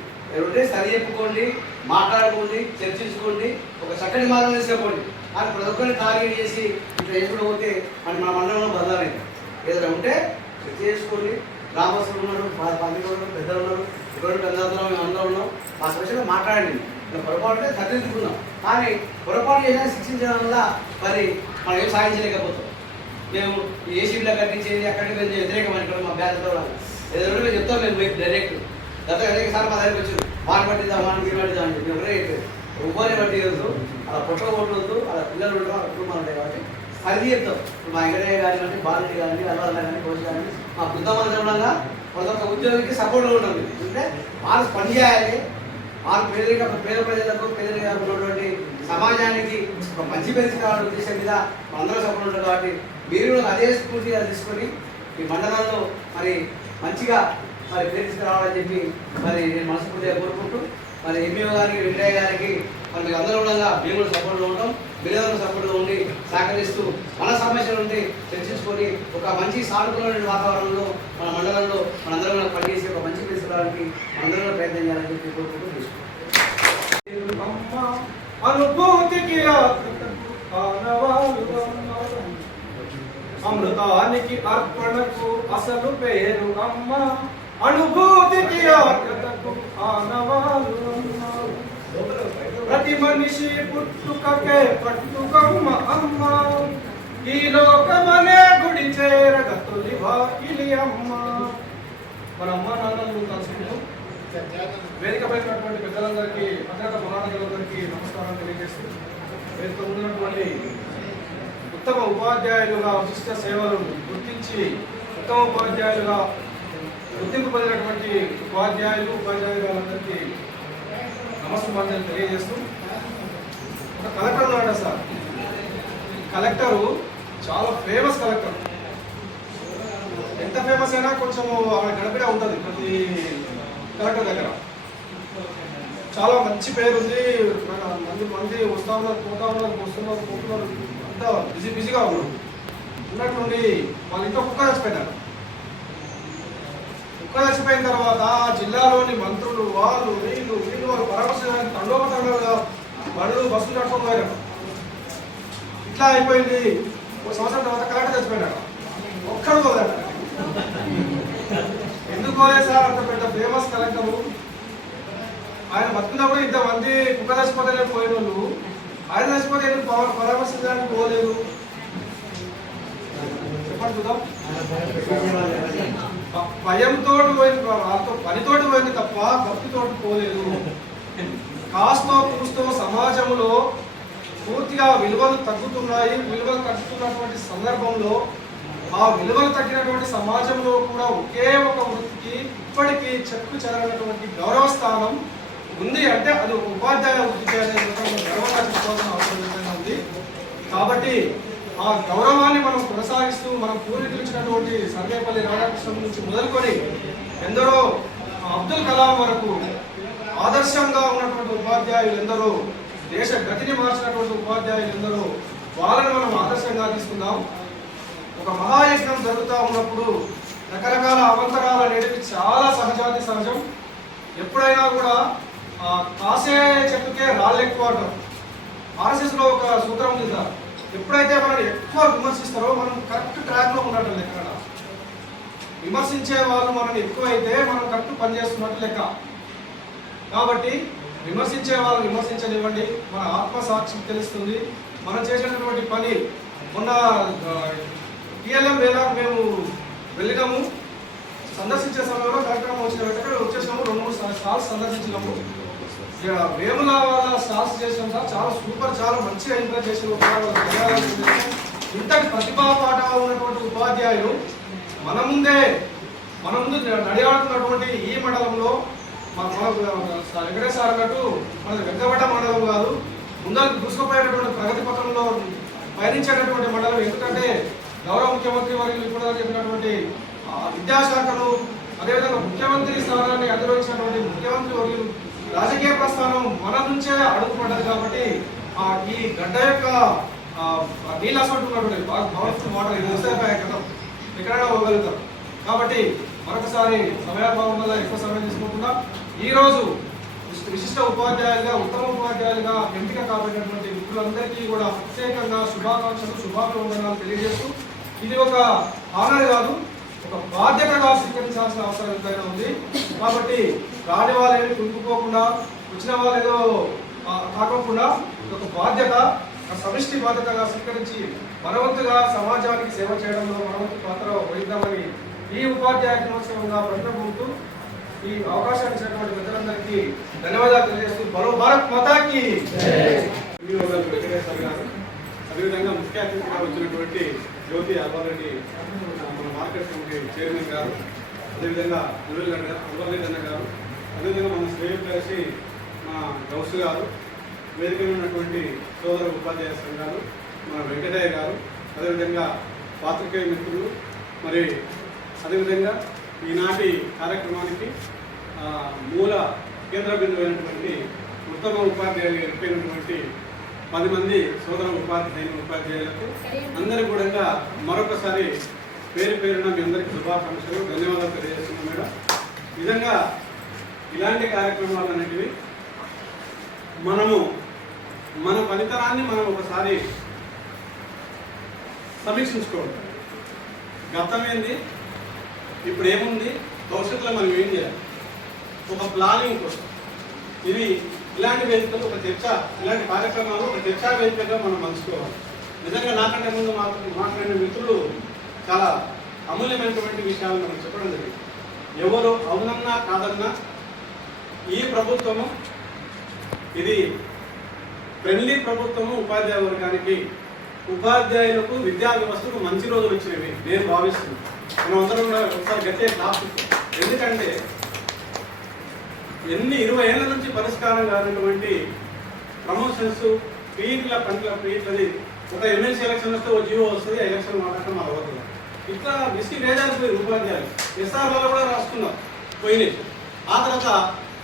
ఉంటే సరి చెప్పుకోండి, మాట్లాడుకోండి, చర్చించుకోండి, ఒక చక్కటి మార్గం తీసుకోండి. అది ప్రతి ఒక్కరిని టార్గెట్ చేసి ఇట్లా చేసుకుంటూ పోతే మన మండలంలో బదలాలేదు. ఏదైనా ఉంటే చేసుకోండి. గ్రామస్తులు ఉన్నారు, పండితులు ఉన్నారు, పెద్దలు ఉన్నారు, ఇటువంటి పెద్దలు మేము అందరూ ఉన్నాం. మా సమస్యలో మాట్లాడండి. పొరపాటు సరిదిద్దుకున్నాం. కానీ పొరపాటు చేసినా శిక్షించడం వల్ల మరి మనం ఏం సాధించలేకపోతాం. మేము ఏసీబీలో కట్టించేది అక్కడికి మేము వ్యతిరేకమైన మా బ్యాచ్తో ఏదైనా మేము చెప్తాం. మేము డైరెక్ట్ గత అనేక సార్లు మా దగ్గరికి వచ్చారు. వాడిని పట్టిద్దాం, వాడిని మీరు పట్టిద్దాం అని చెప్పి ఒకటే ఉపాధి పట్టి వద్దు, అలా పుట్ట కొట్టవద్దు, అలా పిల్లలు ఉండడం అలా కుటుంబాలు ఉంటాయి కాబట్టి అది చెప్తాం. మా వెంకటయ్య కానివ్వండి, బాలరెడ్డి కానివ్వండి, అల్వాల కానీ, కోచ్ కానీ మా బృందమంత్రంగా ప్రతి ఒక్క ఉద్యోగికి సపోర్ట్గా ఉంటుంది. అంటే వాళ్ళు పనిచేయాలి. వాళ్ళు పేద ప్రజలకు పేదరిగా ఉన్నటువంటి సమాజానికి ఒక మంచి పరిస్థితి కావాలని ఉద్దేశం మీద మనందరూ సపోర్ట్ ఉంటారు. కాబట్టి మీరు అదే స్ఫూర్తిగా తీసుకొని ఈ మండలంలో మరి మంచిగా మరి పేరు తీసుకురావాలని చెప్పి మరి నేను మనస్ఫూర్తిగా కోరుకుంటూ మరి ఎంఈఓ గారికి, వెంకటయ్య గారికి మరి అందరూ ఉండగా మేము కూడా సపోర్ట్గా ఉంటాం. మీరందరూ సపోర్ట్గా ఉండి సహకరిస్తూ మన సమస్యలు ఉంటే చర్చించుకొని ఒక మంచి సానుకూలమైన వాతావరణంలో మన మండలంలో మనందరం కూడా పనిచేసి ఒక మంచి తీసుకురావడానికి మనందరం ప్రయత్నం చేయాలని చెప్పి కోరుకుంటూ తీసుకుంటాం. అనుభూతికి అమృతానికి అర్పణకు అసలు పేరు అమ్మ. అనుభూతికి ఆకతకు ఆనవాలు అమ్మ. ప్రతి మనిషి పుట్టుకకే పట్టుకమ్మ అమ్మ. ఈ లోకమనే గుడి చేరగ తొలి వాకిలి అమ్మ. మన అమ్మ నాన్నలు తలుచుకుంటూ వేదికపై ఉన్నటువంటి పెద్దలందరికీ, భద్రత మహానగరందరికీ నమస్కారం తెలియజేస్తూ వేదిక ఉన్నటువంటి ఉత్తమ ఉపాధ్యాయులుగా విశిష్ట సేవలను గుర్తించి ఉత్తమ ఉపాధ్యాయులుగా గుర్తింపు పొందినటువంటి ఉపాధ్యాయులందరికీ నమస్కారం తెలియజేస్తూ ఒక కలెక్టర్ ఉన్నాడు సార్. కలెక్టరు చాలా ఫేమస్ కలెక్టర్. ఎంత ఫేమస్ అయినా కొంచెం ఆమె గడపడే ఉంటుంది ప్రతి కలెక్టర్ దగ్గర. చాలా మంచి పేరు ఉంది. మంది వస్తూ ఉన్నారు, పోతా ఉన్నారు, వస్తున్నారు, పోతున్నారు, అంతా బిజీగా ఉన్నారు. ఉన్నట్టుండి వాళ్ళు ఇంట్లో కుక్క చచ్చిపోయినారు. కుక్క చచ్చిపోయిన తర్వాత జిల్లాలోని మంత్రులు వాళ్ళు వాళ్ళు పరామర్శించడానికి తండోపతండాలుగా బడులు బస్సులు నడుచుకొని పోయారు. ఇట్లా అయిపోయింది. ఒక సంవత్సరం తర్వాత కలెక్టర్ చచ్చిపోయినాడు. ఒక్కడు పోదాడు. ఎందుకు పోలేదు సార్? అంత పెద్ద ఫేమస్ కలెక్టరు. ఆయన బతుకున్నప్పుడు ఇంతమంది కుక్క చచ్చిపోతే పోయిన వాళ్ళు ఆయన చచ్చిపోతే ఎందుకు పరామర్శించడానికి పోలేదు? చెప్పండి చూద్దాం. భయంతో పోయింది, వాళ్ళతో పనితోటి పోయింది తప్ప భక్తితోటి పోలేదు. కాస్తో కూస్తో సమాజంలో పూర్తిగా విలువలు తగ్గుతున్నాయి. విలువలు తగ్గుతున్నటువంటి సందర్భంలో ఆ విలువలు తగ్గినటువంటి సమాజంలో కూడా ఒకే ఒక వృత్తికి ఇప్పటికీ చెక్కు చెదరనటువంటి గౌరవ స్థానం ఉంది. అంటే అది ఒక ఉపాధ్యాయ వృత్తికి అనేది గౌరవంగా చెప్పుకోవాల్సిన అవసరం ఎంతైనా ఉంది. కాబట్టి ఆ గౌరవాన్ని మనం కొనసాగిస్తూ మనం పూర్వీకులు ఇచ్చినటువంటి సర్వేపల్లి రాధాకృష్ణ నుంచి మొదలుకొని ఎందరో అబ్దుల్ కలాం వరకు ఆదర్శంగా ఉన్నటువంటి ఉపాధ్యాయులు ఎందరో, దేశ గతిని మార్చినటువంటి ఉపాధ్యాయులు ఎందరో, వాళ్ళని మనం ఆదర్శంగా తీసుకుందాం. ఒక మహాయజ్ఞం జరుగుతూ ఉన్నప్పుడు రకరకాల అవంతరాలు అనేవి చాలా సహజాతి సహజం. ఎప్పుడైనా కూడా కాసే చెట్టుకే రాళ్ళు ఎక్కువ అంటారు. ఆర్ఎస్ఎస్లో ఒక సూత్రం ఉంది సార్, ఎప్పుడైతే మనం ఎక్కువ విమర్శిస్తారో మనం కరెక్ట్ ట్రాక్లో ఉన్నట్టు లెక్క. విమర్శించే వాళ్ళు మనం ఎక్కువైతే మనం కరెక్ట్ పనిచేస్తున్నట్టు లెక్క. కాబట్టి విమర్శించే వాళ్ళు విమర్శించనివ్వండి, మన ఆత్మసాక్షి తెలుస్తుంది. మనం చేసినటువంటి పని మొన్న టీఎల్ఎం వేళ మేము వెళ్ళినాము, సందర్శించే సమయంలో కార్యక్రమం వచ్చిన వెంటనే వచ్చేసినాము. 2-3 స్టాల్స్ సందర్శించినాము. వేముల వాళ్ళ స్టాల్స్ చేసినాం సార్, చాలా సూపర్, చాలా మంచిగా ఎంకరేజ్ చేసిన ఇంతటి ప్రతిభా పాఠాలు ఉన్నటువంటి ఉపాధ్యాయులు మన ముందు నడియాడుతున్నటువంటి ఈ మండలంలో మన వెంకటేశ్వర సార్ అన్నట్టు మన వెంకబడ్డ మండలం కాదు, ముందరకు దూసుకుపోయేటటువంటి ప్రగతి పథంలో పయనించేటటువంటి మండలం. ఎందుకంటే గౌరవ ముఖ్యమంత్రి వర్యులు ఇప్పుడు చెప్పినటువంటి విద్యాశాఖను, అదేవిధంగా ముఖ్యమంత్రి స్థానాన్ని అధిరోహించినటువంటి ముఖ్యమంత్రి వర్యులు రాజకీయ ప్రస్థానం మన నుంచే అడుగుపడ్డది. కాబట్టి ఈ గడ్డ యొక్క నీళ్ళు అసంటున్నటువంటి భవిష్యత్తు మాట ఎక్కడైనా పోగలుగుతాం. కాబట్టి మరొకసారి సమయాభావం వల్ల ఎక్కువ సమయం తీసుకుంటున్నా ఈ రోజు విశిష్ట ఉపాధ్యాయులుగా, ఉత్తమ ఉపాధ్యాయులుగా ఎంపిక కాబట్టినటువంటి మిత్రులందరికీ కూడా ప్రత్యేకంగా శుభాకాంక్షలు, శుభాభివందనాలు తెలియజేస్తూ, ఇది ఒక ఆనర్ కాదు, ఒక బాధ్యతగా స్వీకరించాల్సిన అవసరం ఎంతైనా ఉంది. కాబట్టి రాని వాళ్ళు ఏమి కుంటుకోకుండా, వచ్చిన వాళ్ళు ఏదో కాకుండా ఒక బాధ్యత, సమిష్టి బాధ్యతగా స్వీకరించి మనవంతుగా సమాజానికి సేవ చేయడంలో మనవంతు పాత్ర వహిద్దామని ఈ ఉపాధ్యాయ దినోత్సవంగా ప్రతినబూతూ ఈ అవకాశాన్ని ఇచ్చినటువంటి పెద్దలందరికీ ధన్యవాదాలు తెలియజేస్తూ బలో భారత్ మాతాకి వెంకటేశ్వర గారు, అదేవిధంగా ముఖ్య అతిథిగా వచ్చినటువంటి జ్యోతి అల్వారెడ్డి మన మార్కెట్ కమిటీ చైర్మన్ గారు, అదేవిధంగా అల్వారెడ్డి అన్న గారు, అదేవిధంగా మన శ్రేయప్రసి మా గౌసు గారు, వేదికలో ఉన్నటువంటి సోదర ఉపాధ్యాయ సంఘాలు, మన వెంకటయ్య గారు, అదేవిధంగా పాత్రికేయ మిత్రులు, మరి అదేవిధంగా ఈనాటి కార్యక్రమానికి మూల కేంద్ర బిందువు అయినటువంటి ఉత్తమ ఉపాధ్యాయులు ఎన్నికైనటువంటి 10 మంది సోదర ఉపాధ్యాయులకు అందరికీ కూడా మరొకసారి పేరు పేరున మీ అందరికీ శుభాకాంక్షలు, ధన్యవాదాలు తెలియజేస్తున్నాం మేడం. నిజంగా ఇలాంటి కార్యక్రమాలు అనేటివి మనము మన ఫలితాన్ని మనం ఒకసారి సమీక్షించుకోవాలి. గతం ఏంది, ఇప్పుడు ఏముంది, భవిష్యత్తులో మనం ఏం చేయాలి, ఒక ప్లానింగ్ కోసం ఇది ఇలాంటి వేదికలు ఒక చర్చ, ఇలాంటి కార్యక్రమాలు ఒక చర్చా వేదికగా మనం మలుచుకోవాలి. నిజంగా నాకంటే ముందు మాట్లాడిన మిత్రులు చాలా అమూల్యమైనటువంటి విషయాలు మనం చెప్పడం జరిగింది. ఎవరు అవునన్నా కాదన్నా ఈ ప్రభుత్వము ఇది ఫ్రెండ్లీ ప్రభుత్వము, ఉపాధ్యాయ వర్గానికి, ఉపాధ్యాయులకు, విద్యా వ్యవస్థకు మంచి రోజులు వచ్చినవి నేను భావిస్తున్నాను. మనం అందరం ఒకసారి గట్టిగా క్లాస్. ఎందుకంటే 20 ఏళ్ల నుంచి పరిష్కారం కానటువంటి ప్రమోషన్స్, పీట్లది ఒక ఎమ్మెల్సీ ఎలక్షన్ వస్తే ఓ జీవో వస్తుంది, ఆ ఎలక్షన్ మాట్లాడటం అలవతుంది. ఇట్లా విసిగి వేదాలిపోయి ఉపాధ్యాయులు ఎస్ఆర్లో కూడా రాసుకున్నారు పోయినాయి. ఆ తర్వాత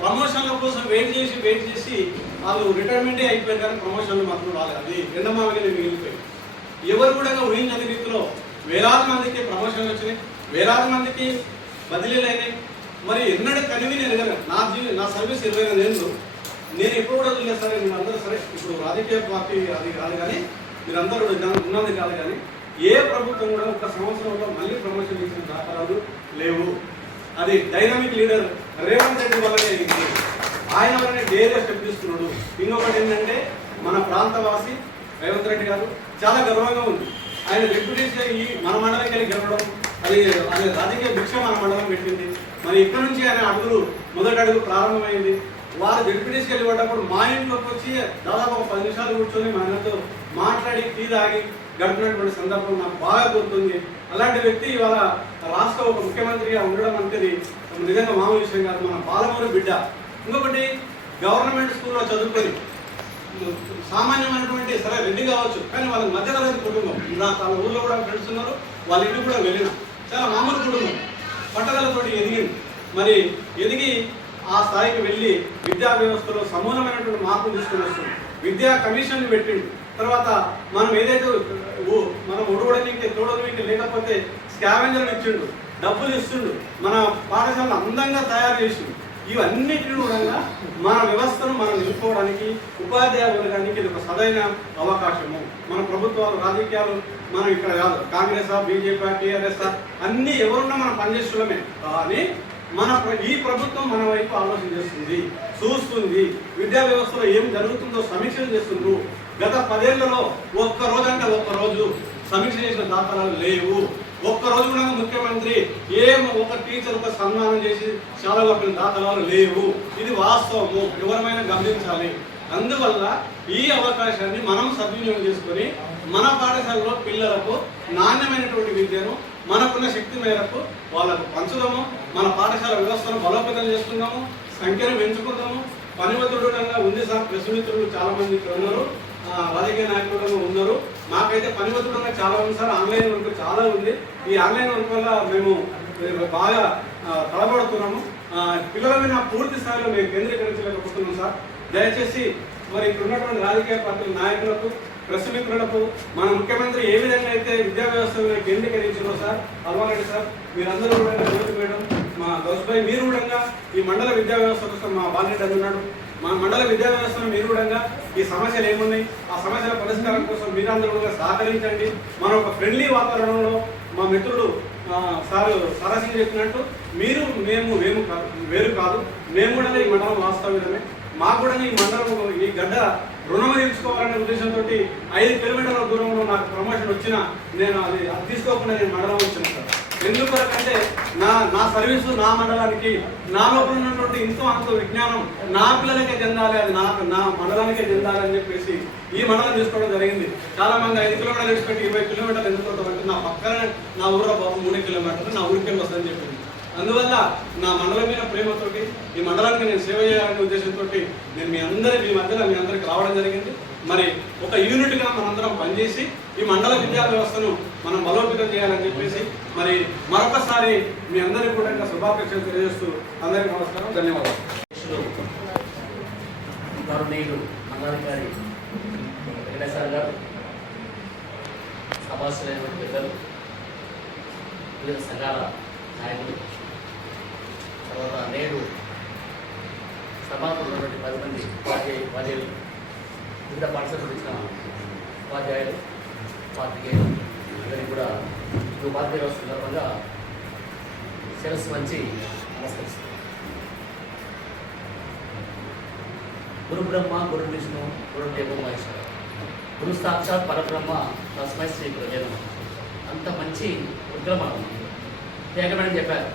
ప్రమోషన్ల కోసం వెయిట్ చేసి వాళ్ళు రిటైర్మెంటే అయిపోయారు, కానీ ప్రమోషన్లు మాత్రం రాలేదు. అది ఎండమావిగా మిగిలిపోయి ఎవరు కూడా ఊహించని రీతిలో వేలాది మందికి ప్రమోషన్లు వచ్చినాయి, వేలాది మందికి బదిలీలు అయినాయి. మరి ఎన్నడూ కనివి నేను నా సర్వీస్ 25 ఏళ్ళు నేను ఎప్పుడు కూడా చూడలేదు. సరే మీరందరూ సరే ఇప్పుడు రాజకీయ పార్టీ అది కాదు, కానీ మీరందరూ ఉన్నది కాదు, కానీ ఏ ప్రభుత్వం కూడా 1 సంవత్సరంలో మళ్ళీ ప్రమోషన్ ఇచ్చిన దాఖలాలు లేవు. అది డైనమిక్ లీడర్ రేవంత్ రెడ్డి వల్లనే, ఆయన వల్లనే డేగా స్టెప్ తీసుకున్నాడు. ఇంకొకటి ఏంటంటే మన ప్రాంతవాసి రేవంత్ రెడ్డి గారు చాలా గర్వంగా ఉంది. ఆయన డిప్యూటీ మన మండలికి వెళ్ళి గెలవడం, అది అది రాజకీయ భిక్ష మన మండలం పెట్టింది. మరి ఇక్కడ నుంచి ఆయన అడుగులు మొదటి అడుగు ప్రారంభమైంది. వారు జడ్పీటీస్కి వెళ్ళి పడ్డప్పుడు మా ఇంట్లోకి వచ్చి దాదాపు ఒక 10 నిమిషాలు కూర్చొని మా ఆయనతో మాట్లాడి టీ తాగి గడిపినటువంటి సందర్భం నాకు బాగా గుర్తుంది. అలాంటి వ్యక్తి ఇవాళ రాష్ట్ర ఒక ముఖ్యమంత్రిగా ఉండడం అనేది నిజంగా మామూలు విషయం కాదు. మన పాలమూరు బిడ్డ. ఇంకొకటి గవర్నమెంట్ స్కూల్లో చదువుకొని సామాన్యమైనటువంటి సరే రెడ్డి కావచ్చు, కానీ వాళ్ళ మధ్యతరగతి కుటుంబం. వాళ్ళ ఊళ్ళో కూడా ఫ్రెండ్స్ ఉన్నారు, వాళ్ళ ఇంటికి కూడా వెళ్ళిన చాలా మామూలు కుటుంబం, పట్టుదలతోటి ఎదిగింది. మరి ఎదిగి ఆ స్థాయికి వెళ్ళి విద్యా వ్యవస్థలో సమూలమైనటువంటి మార్పులు తీసుకుని వస్తుంది. విద్యా కమిషన్ పెట్టిండు. తర్వాత మనం ఏదైతే మనం ఉడవడానికి తోడడానికి లేకపోతే స్కావెంజర్లు ఇచ్చిండు, డబ్బులు ఇస్తుండు, మన పాఠశాలను అందంగా తయారు చేసిండు. ఇవన్నిటిని కూడా మన వ్యవస్థను మనం నిలుపుకోవడానికి ఉపాధ్యాయ వర్గానికి ఇది ఒక సరైన అవకాశము. మన ప్రభుత్వాలు రాజకీయాలు మనం ఇక్కడ కాదు, కాంగ్రెస్ బీజేపీ టీఆర్ఎస్ అన్నీ ఎవరున్నా మనం పనిచేస్తున్నామే. కానీ ఈ ప్రభుత్వం మన వైపు ఆలోచన చేస్తుంది, చూస్తుంది, విద్యా వ్యవస్థలో ఏం జరుగుతుందో సమీక్షలు చేస్తుండ్రు. గత 10 ఏళ్లలో ఒక్కరోజు సమీక్ష చేసిన దాఖలాలు లేవు. ఒక్కరోజు కూడా ముఖ్యమంత్రి ఒక టీచర్ ఒక సన్మానం చేసి చాలా గొప్ప దాఖలాలు లేవు. ఇది వాస్తవము, ఎవరమైనా గమనించాలి. అందువల్ల ఈ అవకాశాన్ని మనం సద్వినియోగం చేసుకొని మన పాఠశాలలో పిల్లలకు నాణ్యమైనటువంటి విద్యను మనకున్న శక్తి మేరకు వాళ్ళకు పంచుదాము. మన పాఠశాల వ్యవస్థను బలోపేతం చేస్తున్నాము, సంఖ్యను పెంచుకుందాము. పనివతుడుగా ఉంది సార్, ప్రెస్ మిత్రులు చాలా మంది ఇక్కడ ఉన్నారు, రాజకీయ నాయకులు ఉన్నారు. మాకైతే పనివతుడుగా చాలా ఉంది సార్. ఆన్లైన్ వర్క్ చాలా ఉంది. ఈ ఆన్లైన్ వర్క్ వల్ల మేము బాగా తలబడుతున్నాము. పిల్లల మీద పూర్తి స్థాయిలో మేము కేంద్రీకరించలేకపోతున్నాం సార్. దయచేసి మరి ఇక్కడ ఉన్నటువంటి రాజకీయ పార్టీల నాయకులకు, ప్రెస్ మిత్రులకు మన ముఖ్యమంత్రి ఏ విధంగా అయితే విద్యా వ్యవస్థను కేంద్రీకరించారో సార్, అల్వారెడ్డి సార్, మీరందరూ కూడా జ్యోతి మేడం, మా గౌస్భాయ్, మీరు కూడా ఈ మండల విద్యా వ్యవస్థ కోసం మా బాలరెడ్డి అని ఉన్నాడు, మా మండల విద్యా వ్యవస్థను మీరు కూడా ఈ సమస్యలు ఏమున్నాయి ఆ సమస్యల పరిష్కారం కోసం మీరందరూ కూడా సహకరించండి. మనం ఒక ఫ్రెండ్లీ వాతావరణంలో మా మిత్రుడు సారాసింగ్ చెప్పినట్టు మీరు మేము వేరు కాదు, మేము కూడా ఈ మండలం వాస్తవమే. మాకు కూడా ఈ మండలం ఈ గడ్డ రుణం తీర్చుకోవాలనే ఉద్దేశంతో 5 కిలోమీటర్ల దూరంలో నాకు ప్రమోషన్ వచ్చినా నేను అది తీసుకోకుండా నేను మండలం వచ్చిన సార్. ఎందుకంటే నా సర్వీసు నా మండలానికి, నా లోపల ఉన్నటువంటి ఇంతో అంతో విజ్ఞానం నా పిల్లలకే చెందాలి, అది నా మండలానికే చెందాలి అని చెప్పేసి ఈ మండలం తీసుకోవడం జరిగింది. చాలా మంది 5 కిలోమీటర్లు వేసిపెట్టి 20 కిలోమీటర్లు ఎందుకు అంటే నా పక్కనే నా ఊళ్ళో బాబు 3 కిలోమీటర్లు నా ఊరికి వస్తుందని చెప్పింది. అందువల్ల నా మండలం మీద ప్రేమతోటి ఈ మండలానికి నేను సేవ చేయాలనే ఉద్దేశంతో నేను మీ అందరికి రావడం జరిగింది. మరి ఒక యూనిట్గా మనందరం పనిచేసి ఈ మండల విద్యా వ్యవస్థను మనం బలోపేతం చేయాలని చెప్పేసి మరి మరొకసారి మీ అందరికీ కూడా ఇంకా శుభాకాంక్షలు తెలియజేస్తూ అందరికీ నమస్కారం, ధన్యవాదాలు. గౌరవనీయులు మండలాధికారి వెంకటేశ్వర గారు, సభాస్థులైనటువంటి పెద్దలు, వివిధ సంఘాల నాయకులు, తర్వాత నేడు సమాజంలో ఉన్నటువంటి 10 మంది ఉపాధ్యాయులు, వివిధ పాఠశాలకు వచ్చిన ఉపాధ్యాయులు, పాత్రికేయులు అందరికీ కూడా ఈ ఉపాధ్యాయుల సందర్భంగా శిరస్సు వంచి నమస్కరిస్తున్నాను. గురు బ్రహ్మ, గురు విష్ణు, గురు దేవో మహేశ్వర, గురు సాక్షాత్ పరబ్రహ్మ తస్మై శ్రీ గురువే నమః. అంత మంచి ఉగ్రమనం ఏకమని చెప్పారు.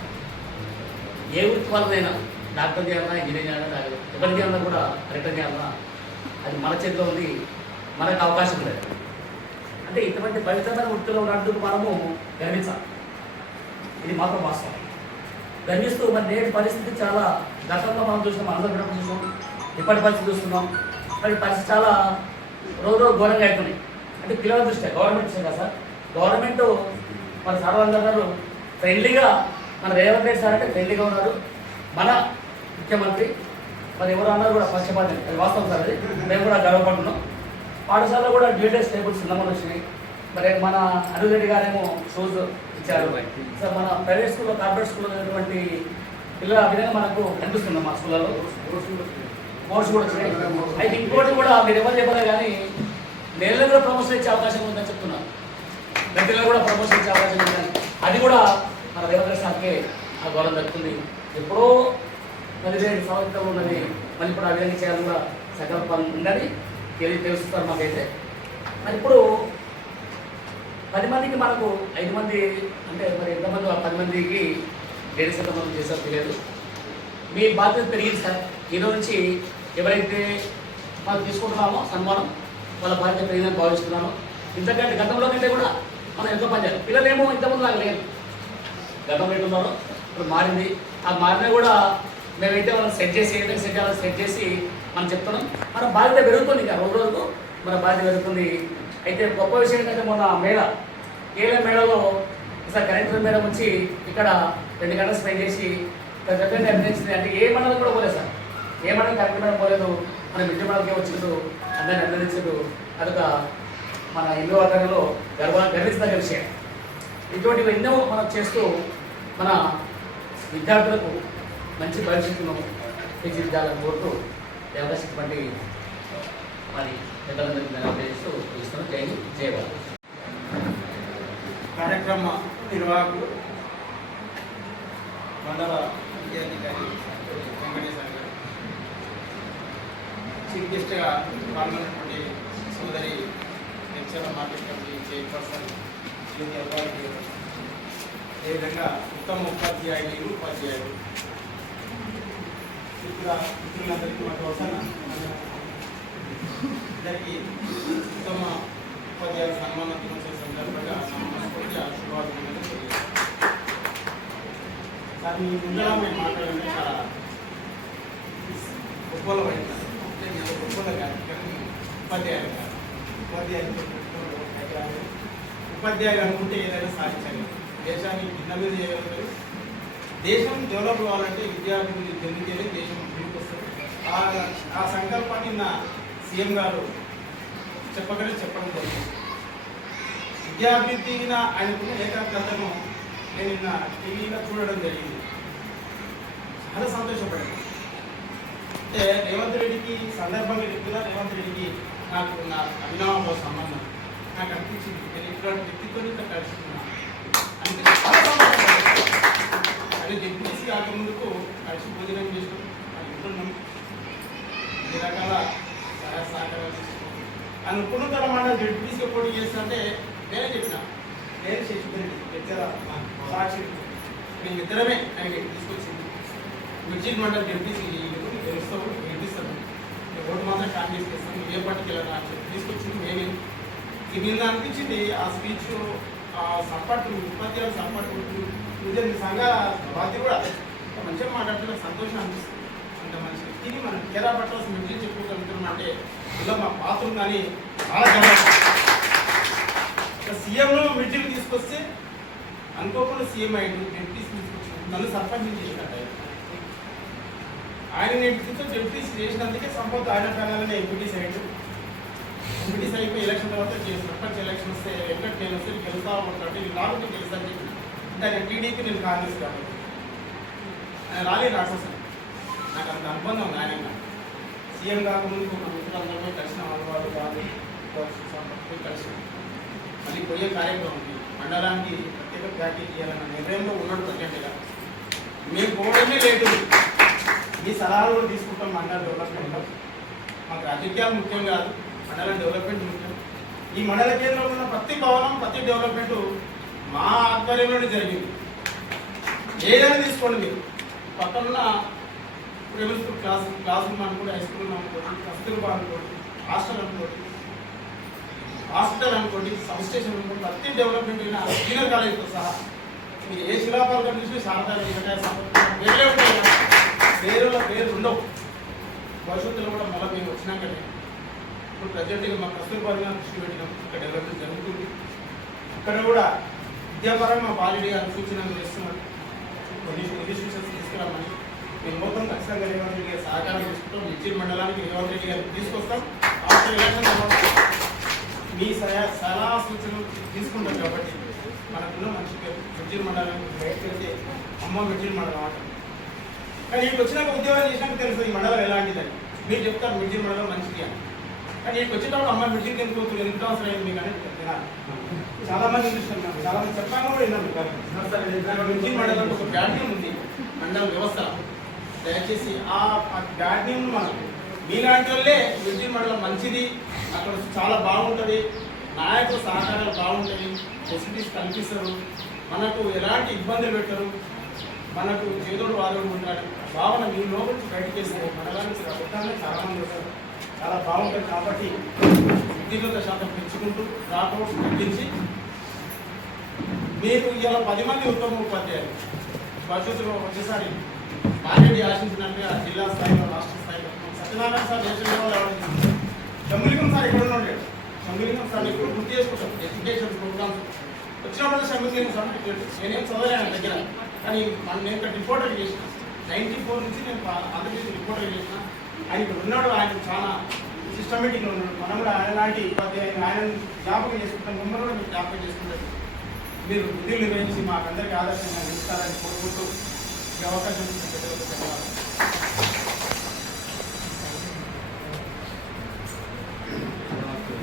ఏ వృత్తి వాళ్ళనైనా డాక్టర్ చేయాలన్నా, ఇంజనీర్ చేయాలన్నా, ఎవరి చేయాలన్నా కూడా కరెక్టర్ చేయాలన్నా అది మన చేతిలో ఉంది, మనకు అవకాశం లేదు. అంటే ఇటువంటి పవిత్రమైన వృత్తిలో ఉన్నందుకు మనము గర్వించాలి. ఇది మాత్రం వాస్తవం. గర్విస్తూ మరి నేటి పరిస్థితి చాలా గతంలో మనం చూసినాం, అందరం చూసినాం, ఇప్పటి పరిస్థితి చూస్తున్నాం. మరి పరిస్థితి చాలా రోజు ఘోరంగా అవుతున్నాయి. అంటే పిల్లల దృష్ట్యా గవర్నమెంట్ దృష్ట్యా కదా సార్, గవర్నమెంట్ మన సర్వంగా గారు ఫ్రెండ్లీగా, మన రేవంత్ రెడ్డి సార్ అంటే ఫ్రెండ్లీగా ఉన్నారు. మన ముఖ్యమంత్రి మరి ఎవరు అన్నారు కూడా పక్షపాతం, అది వాస్తవం సార్. అది మేము కూడా గర్వపడుతున్నాం. పాఠశాలలో కూడా డ్యూటెస్ టేబుల్స్ నమోదు వచ్చినాయి. మరి మన అనిల్ రెడ్డి గారేమో షూస్ ఇచ్చారు. సార్ మన ప్రైవేట్ స్కూల్లో, కార్పొరేట్ స్కూల్లో ఉన్నటువంటి పిల్లల ఆ విధంగా మనకు కనిపిస్తున్నాం. మా స్కూళ్ళలో కోర్స్ కూడా వచ్చినాయి. అయితే ఇంకోటి కూడా మీరు ఎవరు చెప్పాలి కానీ నెలలో కూడా ప్రమోషన్ ఇచ్చే అవకాశం ఉందని చెప్తున్నాను. నెలలో కూడా ప్రమోషన్ ఇచ్చే అవకాశం ఉందని, అది కూడా మన రేవంత్ రెడ్డి సార్కే ఆ గౌరవం దక్కుతుంది. ఎప్పుడో 15 సంవత్సరాలు ఉన్నది, మళ్ళీ ఇప్పుడు ఆ విధంగా చేయాలని కూడా సంకల్పం ఉందని తెలుస్తారు మాకైతే. మరి ఇప్పుడు 10 మందికి మనకు 5 మంది అంటే మరి ఎంతమంది 10 మందికి లేడీస్ ఎంతమంది చేసారో తెలియదు. మీ బాధ్యత పెరిగింది సార్. ఈరోజు నుంచి ఎవరైతే మనం తీసుకుంటున్నామో సన్మానం వాళ్ళ బాధ్యత పెరిగిందని భావిస్తున్నాను. ఇంతకంటే గతంలో కంటే కూడా మనం ఎంతో పనిచేయాలి. పిల్లలేమో ఇంతకుముందు నాకు లేదు, గతంలో ఏంటున్నారో ఇప్పుడు మారింది. ఆ మారినా కూడా మేమైతే వాళ్ళని సెట్ చేసి ఏదైతే సెట్ చేయాలో సెట్ చేసి మనం చెప్తున్నాం. మన బాధ్యత పెరుగుతుంది, ఇంకా రోజు రోజుకు మన బాధ్యత పెరుగుతుంది. అయితే గొప్ప విషయం ఏంటంటే మొన్న మేళ ఏలే మేళలో సార్ కరెంట్ మేళ నుంచి ఇక్కడ 2 గంటలు స్పెండ్ చేసి ప్రతి ఒక్కరిని అభినందించింది. అంటే ఏ మండలం కూడా పోలేదు సార్, ఏ మండలం కరెంట్ మేళ పోలేదు, మన మిడ్డ మండలకే వచ్చిండు, అందరిని అభినందించారు. అదొక మన ఇల్లు ఆధారంలో గర్వించదగ్గ విషయం. ఇటువంటివి ఎన్నో మనం చేస్తూ మన విద్యార్థులకు మంచి భవిష్యత్తును తీర్చిదిద్దాలని కోరుతూ దేవదాశక్తి మరి పెద్దలందరికీ తెలియజేస్తూ ఇస్తున్నాం. జై హింద్, జై భారత్. కార్యక్రమ నిర్వాహకులు మండల విద్యాధికారి వెంకటేశ్వర గారు, చీఫ్ గెస్ట్గా పాల్గొన్నటువంటి సోదరి లెక్చరర్ మార్కెట్ కమిటీ చైర్పర్సన్ జ్యోతి అబ్బాయి గారు, అదేవిధంగా ఉత్తమ ఉపాధ్యాయులు మిత్రులందరికీ మా కోసం అందరికీ ఉత్తమ ఉపాధ్యాయుల సన్మాన దినోత్సవ సందర్భంగా శుభాకాంక్షలు తెలియజేస్తాను. సార్ మీ ముందర మేము మాట్లాడంటే చాలా గొప్పలు పడింది. అంటే నేను గొప్పలు కాదు కానీ ఉపాధ్యాయులు అనుకుంటే ఏదైనా సాధించాలి, దేశాన్ని భిన్న మీద చేయగలుగుతారు. దేశం డెవలప్ కావాలంటే విద్యార్థులు చెందితేనే దేశం ముందుకు వస్తుంది. ఆ సంకల్పాన్ని నా సీఎం గారు చెప్పడం జరిగింది. విద్యాభివృద్ధిన ఆయనకున్న ఏకాగ్రతను నేను నిన్న టీవీలో చూడడం జరిగింది. చాలా సంతోషపడింది. అంటే రేవంత్ రెడ్డికి సందర్భంగా చెప్తున్నా, రేవంత్ రెడ్డికి నాకు నా అభినవ సంబంధం నాకు అనిపించింది. నేను ఇట్లాంటి వ్యక్తితో ఇంకా కలుసుకున్నాను అంటే చాలా సంతోషపడ్డాను. అది డిప్యూటీసీ కాకముందుకు కలిసి భోజనం చేసినాం, అనుకున్నాం, అన్ని రకాల సహాయ సహకారాలు తీసుకున్నాం. అనుకున్న మాట డిప్యూటీసీగా పోటీ చేస్తుంటే నేనే చెప్పిన, నేను శశిధరెడ్డి లెక్చరర్ సాక్షి మేము ఇద్దరమే ఆయన తీసుకొచ్చింది. మిర్చిల్ మండలి డిప్యూటీసీ తెలుస్తావు, గెలిపిస్తాను, ఓటు మాత్రం కాంగ్రెస్ చేస్తాను, ఏ పార్టీకి వెళ్ళాలని అని చెప్పి తీసుకొచ్చింది నేనే. ఇది నిన్న అనిపించింది ఆ స్పీచ్, ఆ సపోర్ట్, ఉపాధ్యాయుల సపోర్ట్, సంఘ బాధ్యత కూడా మంచిగా మాట్లాడుతున్న సంతోషం అనిపిస్తుంది. అంత మంచి వ్యక్తిని మనం కేరా పట్టాల్సిన మిర్చిలు చెప్పుకోగలుగుతున్నాం అంటే ఇలా మా పాత్ర ఉందని చాలా గర్వం. సీఎంను మిర్చిలు తీసుకొస్తే అనుకోకుండా సీఎం అయ్యింది, డిప్యూటీస్ తీసుకొచ్చి నన్ను సర్పంచ్ చేసినట్టు ఆయన డిప్యూటీస్ చేసినందుకే సంపద ఆయన కాలాలనే ఎంపీటీస్ అయ్యాడు. ఎంపీటీస్ అయిపోయి ఎలక్షన్ తర్వాత సర్పంచ్ ఎలక్షన్ వస్తే వెంకట్ నేను వస్తే గెలుస్తా ఉంటాడు, రాబట్టి గెలుస్తాను చెప్పి అంటే టీడీపీ నేను కాంగ్రెస్ కాబట్టి ఆయన రాలేదు రాక్షసం. నాకు అంత అనుబంధం ఆయన సీఎం కాకముందు ఒక మిత్రులందరూ కలిసిన వాళ్ళు కాదు కలిసి మళ్ళీ పోయే కార్యక్రమం ఉంది. మండలానికి ప్రత్యేక ప్యాకేజ్ చేయాలన్న నిర్ణయంలో ఉన్నాడు ప్రజెంట్గా. మేము పోవడమే లేదు, మీ సలహాలు కూడా తీసుకుంటాం. మండల డెవలప్మెంట్లో మాకు రాజకీయాలు ముఖ్యం కాదు, మండలం డెవలప్మెంట్ ముఖ్యం. ఈ మండల కేంద్రంలో ఉన్న ప్రతి భవనం, ప్రతి డెవలప్మెంట్ మా ఆధ్వర్యంలోనే జరిగింది. ఏదైనా తీసుకోండి మీరు, పక్కనున్న ప్రైమరీ స్కూల్ క్లాస్ రూమ్ అనుకోండి, హై స్కూల్ అనుకోండి, కస్తూర్బా అనుకోండి, హాస్టల్ అనుకోండి, హాస్పిటల్ అనుకోండి, సబ్ స్టేషన్ అనుకోండి, ప్రతి డెవలప్మెంట్ అయినా సీనియర్ కాలేజ్తో సహా మీరు ఏ శిలాపాలు చూసి శారదా పేర్లే ఉంటాయి, పేరు ఉండవు. భవిష్యత్తులో కూడా మళ్ళీ మేము వచ్చినాకనే ఇప్పుడు ప్రజెంట్గా మా కస్తూర్బా దృష్టి పెట్టినాం, ఇక్కడ డెవలప్మెంట్ జరుగుతుంది. ఇక్కడ కూడా విద్యాపరంగా మా బాలుడి గారు సూచనలు చేస్తున్నారు, కొన్ని ఇన్స్టిట్యూషన్స్ తీసుకురామని. మేము మొత్తం ఖచ్చితంగా రేవంత్ రెడ్డి గారి సహకారం తీసుకుంటాం. మిర్చిల్ మండలానికి రేవంత్ రెడ్డి గారు తీసుకొస్తాం. ఆఫ్టర్ ఎలక్షన్ తర్వాత మీ సలహా సూచనలు తీసుకుంటాం కాబట్టి మనకున్న మంచి పేరు. మిర్చిల్ మండలానికి బయటకెళ్తే అమ్మ మిర్చిల్ మండలం అంటారు, కానీ ఇక్కడికి వచ్చినాక ఉద్యోగాలు చేసినాక తెలుస్తుంది ఈ మండలం ఎలాంటిదని. మీరు చెప్తారు మిర్చిల్ మండలం మంచిది అని, కానీ ఇక్కడికి వచ్చేటప్పుడు అమ్మ మిర్చిల్కి ఎందుకు పోతుంది, ఎంత అవసరం అయింది మీకు అనేది తినాలి. చాలా మంది చూస్తున్నాను, చాలా మంది చెప్పాను కూడా విన్నాను. మిర్చిల్ మండలం ఒక బ్యాడ్ నేమ్ ఉంది మండల వ్యవస్థ. దయచేసి ఆ బ్యాడ్ నేమ్ మనం మీలాంటి వాళ్ళే మిర్చిల్ మండలం మంచిది, అక్కడ చాలా బాగుంటుంది, నాయకుల సహకారాలు బాగుంటాయి, ఫెసిలిటీస్ కల్పిస్తారు, మనకు ఎలాంటి ఇబ్బందులు పెట్టరు, మనకు చేదోడు వాదోడు ఉంటాడు భావన మీ లోపలికి బయటకు వేస్తే మనలాంటి ప్రభుత్వాన్ని చాలా మంది ఉంటారు, చాలా బాగుంటుంది. కాబట్టి ఉత్తీర్ణత శాతం పెంచుకుంటూ డ్రాప్అవుట్స్ తగ్గించి మీరు ఇలా 10 మంది ఉత్తమ ఉపాధ్యాయులు భవిష్యత్తులో వచ్చేసారి మారెడ్డి ఆశించినట్టుగా జిల్లా స్థాయిలో రాష్ట్ర స్థాయిలో Satyanarayana sir national level award Shambhulingam sir ఎక్కడ ఉండేది, శంభులింగం సార్ ఇప్పుడు గుర్తు చేసుకుంటాం ఎడ్యుకేషన్ ప్రోగ్రామ్స్ వచ్చినప్పుడు శంభులింగం సార్ నేనేం చదవలేను దగ్గర, కానీ నేను ఇక్కడ రిపోర్టర్ చేసిన 94 నుంచి నేను ఆంధ్రప్రదేశ్ రిపోర్టర్ చేసిన. ఆయన ఇక్కడ ఉన్నాడు, ఆయన చాలా సిస్టమేటిక్గా ఉన్నాడు. మనం కూడా ఆయన లాంటి ఉపాధ్యాయులు ఆయన జ్ఞాపకం చేసుకుంటాం, మిమ్మల్ని కూడా మీరు జ్ఞాపకం చేసుకుంటారు. మీరు విధులు నిర్వహించి మాకందరికీ ఆదర్శంగా నిలుస్తారని కోరుకుంటూ ఈ అవకాశం ఇచ్చిన పెద్దలకు ధన్యవాదాలు.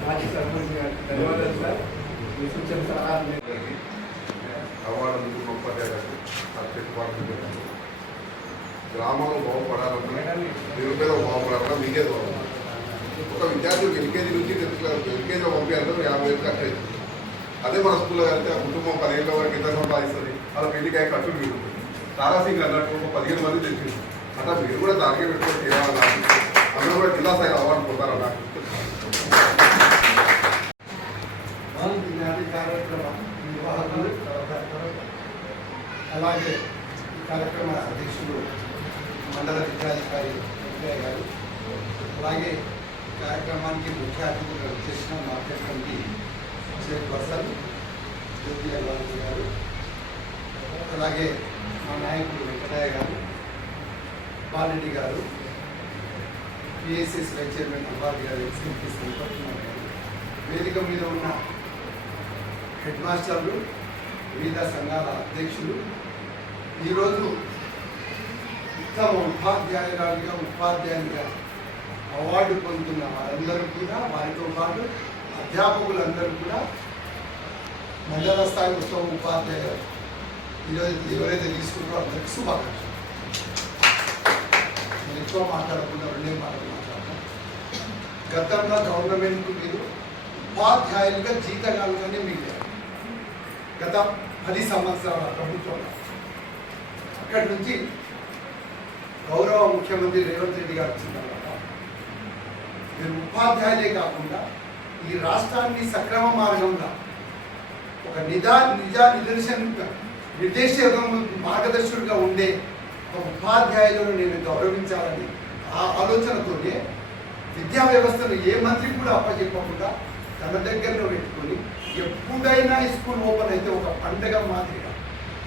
మాజీ సర్పంచ్ గారికి ధన్యవాదాలు సార్. మీ సూచన సలహాలు అవార్డు అందుకున్న ఉపాధ్యాయులకు గ్రామంలో బాగుపడాలన్నా నిరుపేద బాగుపడాలన్నా మీకే బాగుంది. ఒక విద్యార్థులకు ఎల్కేజీ నుంచి 10th క్లాస్ ఎల్కేజీలో పంపించాలంటే 50,000 ఖర్చు అవుతుంది. అదే మన స్కూల్లో కలిస్తే ఆ కుటుంబం 10 ఏళ్ళ వరకు ఎంత సంపాదిస్తుంది, అలా పెళ్లికాయ ఖర్చులు మిగులుతుంది. తారాసింగ్ అన్నట్టు ఒక 15 మంది తెచ్చింది. అట్లా మీరు కూడా టార్గెట్ పెట్టుకొని చేయాలన్నా అందరూ కూడా జిల్లా స్థాయిలో అవార్డు పొందాలన్నా. కార్యక్రమ నిర్వాహకులు అలాగే కార్యక్రమ అధ్యక్షులు మండల విద్యాధికారి వెంకయ్య గారు, అలాగే కార్యక్రమానికి ముఖ్య అతిథులుగా వచ్చేసిన మార్కెట్ కమిటీ చైర్పర్సన్ జ్యోతి అల్వాజీ గారు, అలాగే మా నాయకులు వెంకటయ్య గారు, బాలరెడ్డి గారు, పిఎస్ఎస్ వైస్ చైర్మన్ అల్వాజీ గారు, ఎక్స్ఎంపీ సంపత్ కుమార్ గారు, వేదిక మీద ఉన్న హెడ్ మాస్టర్లు, వివిధ సంఘాల అధ్యక్షులు, ఈరోజు ఉత్తమ ఉపాధ్యాయునిగా అవార్డు పొందుతున్న వారందరూ కూడా, వారితో పాటు అధ్యాపకులందరూ కూడా మండల స్థాయి ఉత్తమ ఉపాధ్యాయులు ఈరోజు ఎవరైతే తీసుకుంటారో అందరికి శుభాకాంక్షలు. నేను ఎక్కువ మాట్లాడకుండా 2 మాటలు మాట్లాడతాను. గతంలో గవర్నమెంట్ మీరు ఉపాధ్యాయులుగా జీతగాలుగానే మిగిలారు గత 10 సంవత్సరాల ప్రభుత్వంలో. అక్కడి నుంచి గౌరవ ముఖ్యమంత్రి రేవంత్ రెడ్డి గారు వచ్చిన తర్వాత మీరు ఉపాధ్యాయులే కాకుండా ఈ రాష్ట్రాన్ని సక్రమ మార్గంగా ఒక మార్గదర్శకుడిగా ఉండే ఒక ఉపాధ్యాయులను నేను గౌరవించాలని ఆ ఆలోచనతోనే విద్యా వ్యవస్థను ఏ మంత్రి కూడా అప్పచెప్పకుండా తన దగ్గరలో పెట్టుకొని ఎప్పుడైనా స్కూల్ ఓపెన్ అయితే ఒక పండగ మాదిరిగా.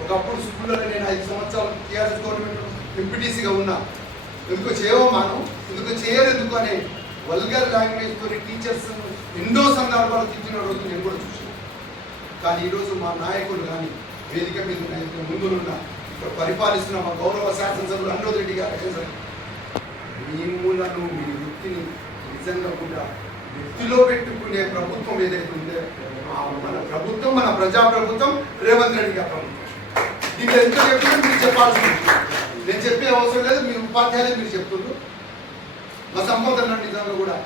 ఒకప్పుడు స్కూళ్ళలో నేను 5 సంవత్సరాలు టీఆర్ఎస్ గవర్నమెంట్ ఎంపీటీసీగా ఉన్నా, ఎందుకు చేయవమాను, ఎందుకు చేయలేదు అనే వల్గర్ లాంగ్వేజ్తో టీచర్స్ ఎన్నో సందర్భాలు తిట్టిన రోజు నేను కూడా చూసాను. కానీ ఈరోజు మా నాయకులు కానీ వేదిక మీద ముందున్న ఇక్కడ పరిపాలిస్తున్న మా గౌరవ శాసనసభ్యులు అన్నోద్ రెడ్డి గారు మీ మూలను మీ వృత్తిని నిజంగా కూడా వృత్తిలో పెట్టుకునే ప్రభుత్వం ఏదైతే ఉందో మన ప్రభుత్వం, మన ప్రజాప్రభుత్వం రేవంత్ రెడ్డి గారి ప్రభుత్వం. దీంట్లో ఎంత చెప్పినా మీరు చెప్పాల్సి ఉంటుంది. నేను చెప్పే అవసరం లేదు, మీ ఉపాధ్యాయులే మీరు చెప్తున్నారు. మా సంబోధన నిజంగా కూడా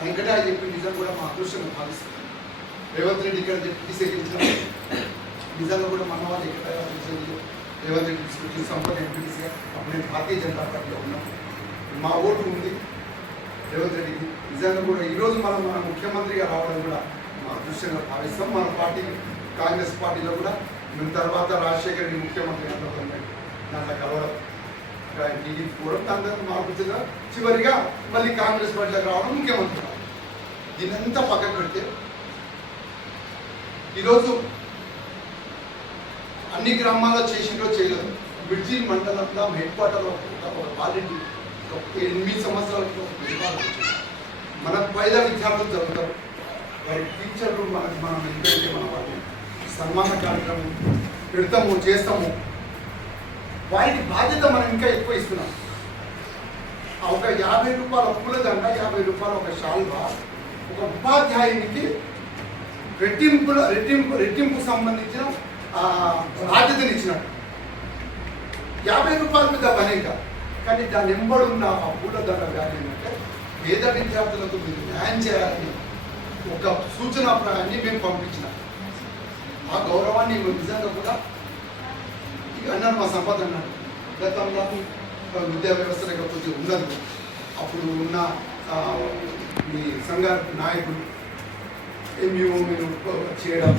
వెంకటయ్య చెప్పిన నిజంగా కూడా మా అదృష్టంగా భావిస్తుంది. రేవంత్ రెడ్డి ఇక్కడ తీసుకెళ్ళిన నిజంగా కూడా మన వాళ్ళు ఎక్కడ రేవంత్ రెడ్డి తీసుకొచ్చిన సంపద ఎంపీటీసీగా అప్పుడు నేను భారతీయ జనతా పార్టీలో ఉన్నాను. మా ఓటు ఉంది రేవంత్ రెడ్డికి. నిజంగా కూడా ఈరోజు మన ముఖ్యమంత్రిగా రావడం కూడా మా అదృష్టంగా భావిస్తాం. మన పార్టీ కాంగ్రెస్ పార్టీలో కూడా మేము తర్వాత రాజశేఖర్ రెడ్డి ముఖ్యమంత్రి దాంట్లో కలవడం, టీడీపీ కూడా దాంట్లో మార్పుగా చివరిగా మళ్ళీ కాంగ్రెస్ పార్టీలోకి రావడం, ముఖ్యమంత్రి రావడం. దీనంతా పక్కన పెడితే ఈరోజు అన్ని గ్రామాల్లో చేసిందో చేయలేదు. బ్రిడ్జి మండలంలో హెడ్ క్వార్టర్లో ఆల్రెడీ 8 సంవత్సరాలతో మన పైద విద్యార్థులు చదువుతారు, వారి టీచర్లు మనం ఎంకరేజ్ మన వారిని సన్మాన కార్యక్రమం పెడతాము, చేస్తాము. వారికి బాధ్యత మనం ఇంకా ఎక్కువ ఇస్తున్నాం. ఒక 50 రూపాయల పూలదండ, 50 రూపాయల ఒక షాల్వా ఒక ఉపాధ్యాయునికి రెట్టింపు సంబంధించిన బాధ్యతను ఇచ్చినట్టు. 50 రూపాయల మీద పనేక, కానీ దాని వెంబడున్న ఆ పూలదండ వ్యాధి ఏంటంటే పేద విద్యార్థులకు మీరు న్యాయం చేయాలని ఒక సూచనాప్రాయాన్ని మేము పంపించినాం. ఆ గౌరవాన్ని నిజంగా కూడా ఇక అన్నారు మా సంపద అన్నాడు గతంలో విద్యా వ్యవస్థ లేకపోతే ఉన్నది అప్పుడు ఉన్న మీ సంఘ నాయకులు ఎంఈఓ మీరు చేయడం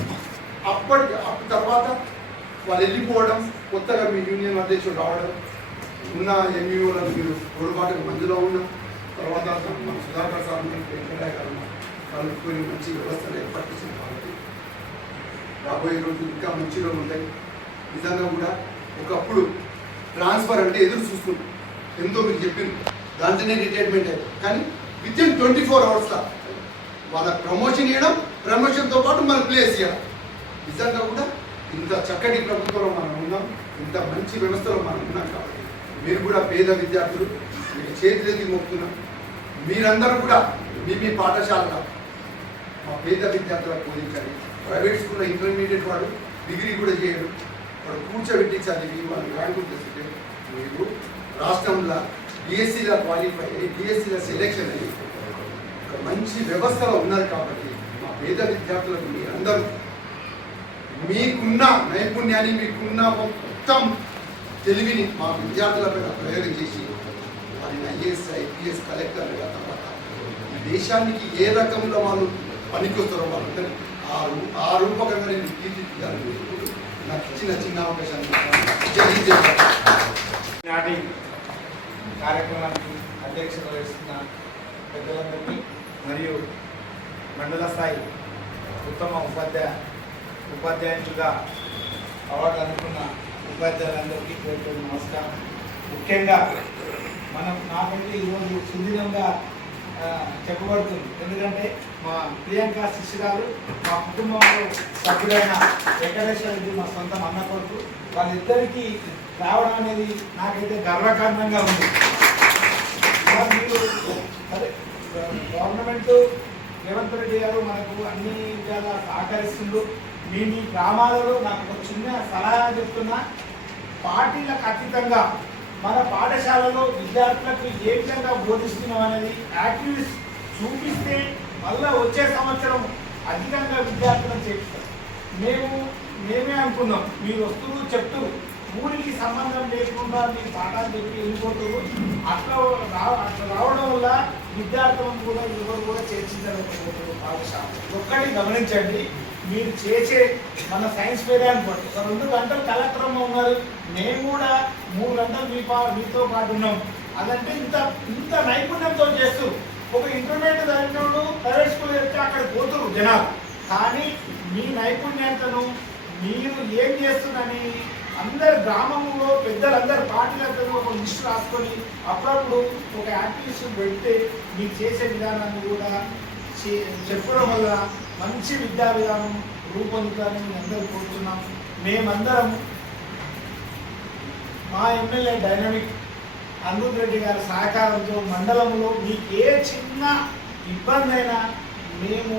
అప్పటి తర్వాత వాళ్ళు వెళ్ళిపోవడం కొత్తగా మీ యూనియన్ అధ్యక్షుడు రావడం ఉన్న ఎంఈఓలను మీరు తోడుబాటు మధ్యలో ఉన్న తర్వాత మన సుధాకర్ సార్ వెంకటయ్య గారు కలుపుకొని మంచి వ్యవస్థను ఏర్పాటు చేసింది కాబట్టి రాబోయే రోజులు ఇంకా మంచి రోజులు ఉంటాయి. నిజంగా కూడా ఒకప్పుడు ట్రాన్స్ఫర్ అంటే ఎదురు చూసుకుంటాం ఎంతో మీకు చెప్పింది దాంట్లోనే రిటైర్మెంట్ అయ్యారు కానీ వితిన్ 24 అవర్స్లో వాళ్ళ ప్రమోషన్ ఇవ్వడం ప్రమోషన్తో పాటు మన ప్లేస్ ఇవ్వడం నిజంగా కూడా ఇంత చక్కటి ప్రభుత్వంలో మనం ఉన్నాం ఇంత మంచి వ్యవస్థలో మనం ఉన్నాం కాబట్టి మీరు కూడా పేద విద్యార్థులు మీకు చేతులెత్తి మోపుతున్నాం మీరందరూ కూడా మీ పాఠశాలలో మా పేద విద్యార్థులకు బోధించండి. ప్రైవేట్ స్కూల్లో ఇంటర్మీడియట్ వాడు డిగ్రీ కూడా చేయడు వాడు కూర్చోబెట్టి చదివి వాళ్ళు ర్యాంకులు తెస్తే మీరు రాష్ట్రంలో డిఎస్సీలో క్వాలిఫై అయ్యి డిఎస్సీలో సెలెక్షన్ అయ్యి ఒక మంచి వ్యవస్థలో ఉన్నారు కాబట్టి మా పేద విద్యార్థులకు మీరందరూ మీకున్న నైపుణ్యాన్ని మీకున్న మొత్తం తెలివిని మా విద్యార్థుల పైన ప్రయోగం చేసి వారిని ఐఏఎస్ ఐపీఎస్ కలెక్టర్గా తర్వాత ఈ దేశానికి ఏ రకంలో వాళ్ళు పనికొస్తారో వాళ్ళందరూ ఆ రూపకంగా నేను తీర్చిదిద్దాలని నాకు ఇచ్చిన చిన్న అవకాశాన్ని నాటి కార్యక్రమానికి అధ్యక్షత వహిస్తున్న పెద్దలందరికీ మరియు మండల స్థాయి ఉత్తమ ఉపాధ్యాయులుగా అవార్డు అందుకున్న ఉపాధ్యాయులందరికీ పేరు నమస్కారం. ముఖ్యంగా నాకైతే ఈరోజు సుదీర్ఘంగా చెప్పబడుతుంది ఎందుకంటే మా ప్రియాంక శిష్యురాలు మా కుటుంబంలో సభ్యులైన వెంకటేశ్వర రెడ్డి మా సొంత అన్న కొడుకు వాళ్ళిద్దరికీ రావడం అనేది నాకైతే గర్వకారణంగా ఉంది. మీరు అదే గవర్నమెంట్ రేవంత్ రెడ్డి గారు మనకు అన్ని విధాలా సహకరిస్తుండ్రు. మీ గ్రామాలలో నాకు ఒక చిన్న సలహా చెప్తున్నా, పార్టీలకు అతీతంగా మన పాఠశాలలో విద్యార్థులకు ఏ విధంగా బోధిస్తున్నాం అనేది యాక్టివిటీస్ చూపిస్తే మళ్ళీ వచ్చే సంవత్సరం అధికంగా విద్యార్థులను చేపిస్తాం. మేమే అనుకున్నాం మీరు వస్తువు చెప్తూ ఊరికి సంబంధం లేకుండా మీరు పాఠాలు చెప్పి వెళ్ళిపోతారు. అట్లా రావడం వల్ల విద్యార్థులను కూడా ఎవరు కూడా చేర్చించలేకపోతారు పాఠశాల. ఒక్కటి గమనించండి, మీరు చేసే మన సైన్స్ ఫేర్ అనుకోండి 2 గంటలు కలెక్టర్లో ఉన్నారు, మేము కూడా 3 గంటలు మీతో పాటు ఉన్నాం. అదంటే ఇంత నైపుణ్యంతో చేస్తూ ఒక ఇంటర్మీడియట్ చదివినోడు ప్రైవేట్ స్కూల్ వెళ్తే అక్కడికి పోతున్నారు జనాలు. కానీ మీ నైపుణ్యతను మీరు ఏం చేస్తుందని అందరు గ్రామంలో పెద్దలందరూ పార్టీలందరూ ఒక లిస్టు రాసుకొని అప్పుడప్పుడు ఒక యాక్టివిటీస్ పెడితే మీరు చేసే విధానాన్ని కూడా చెప్పడం వల్ల మంచి విద్యా విధానం రూపొందుతారని మేము అందరూ కోరుతున్నాం. మేమందరం మా ఎమ్మెల్యే డైనమిక్ అనిరుద్ రెడ్డి గారి సహకారంతో మండలంలో మీకు ఏ చిన్న ఇబ్బంది అయినా మేము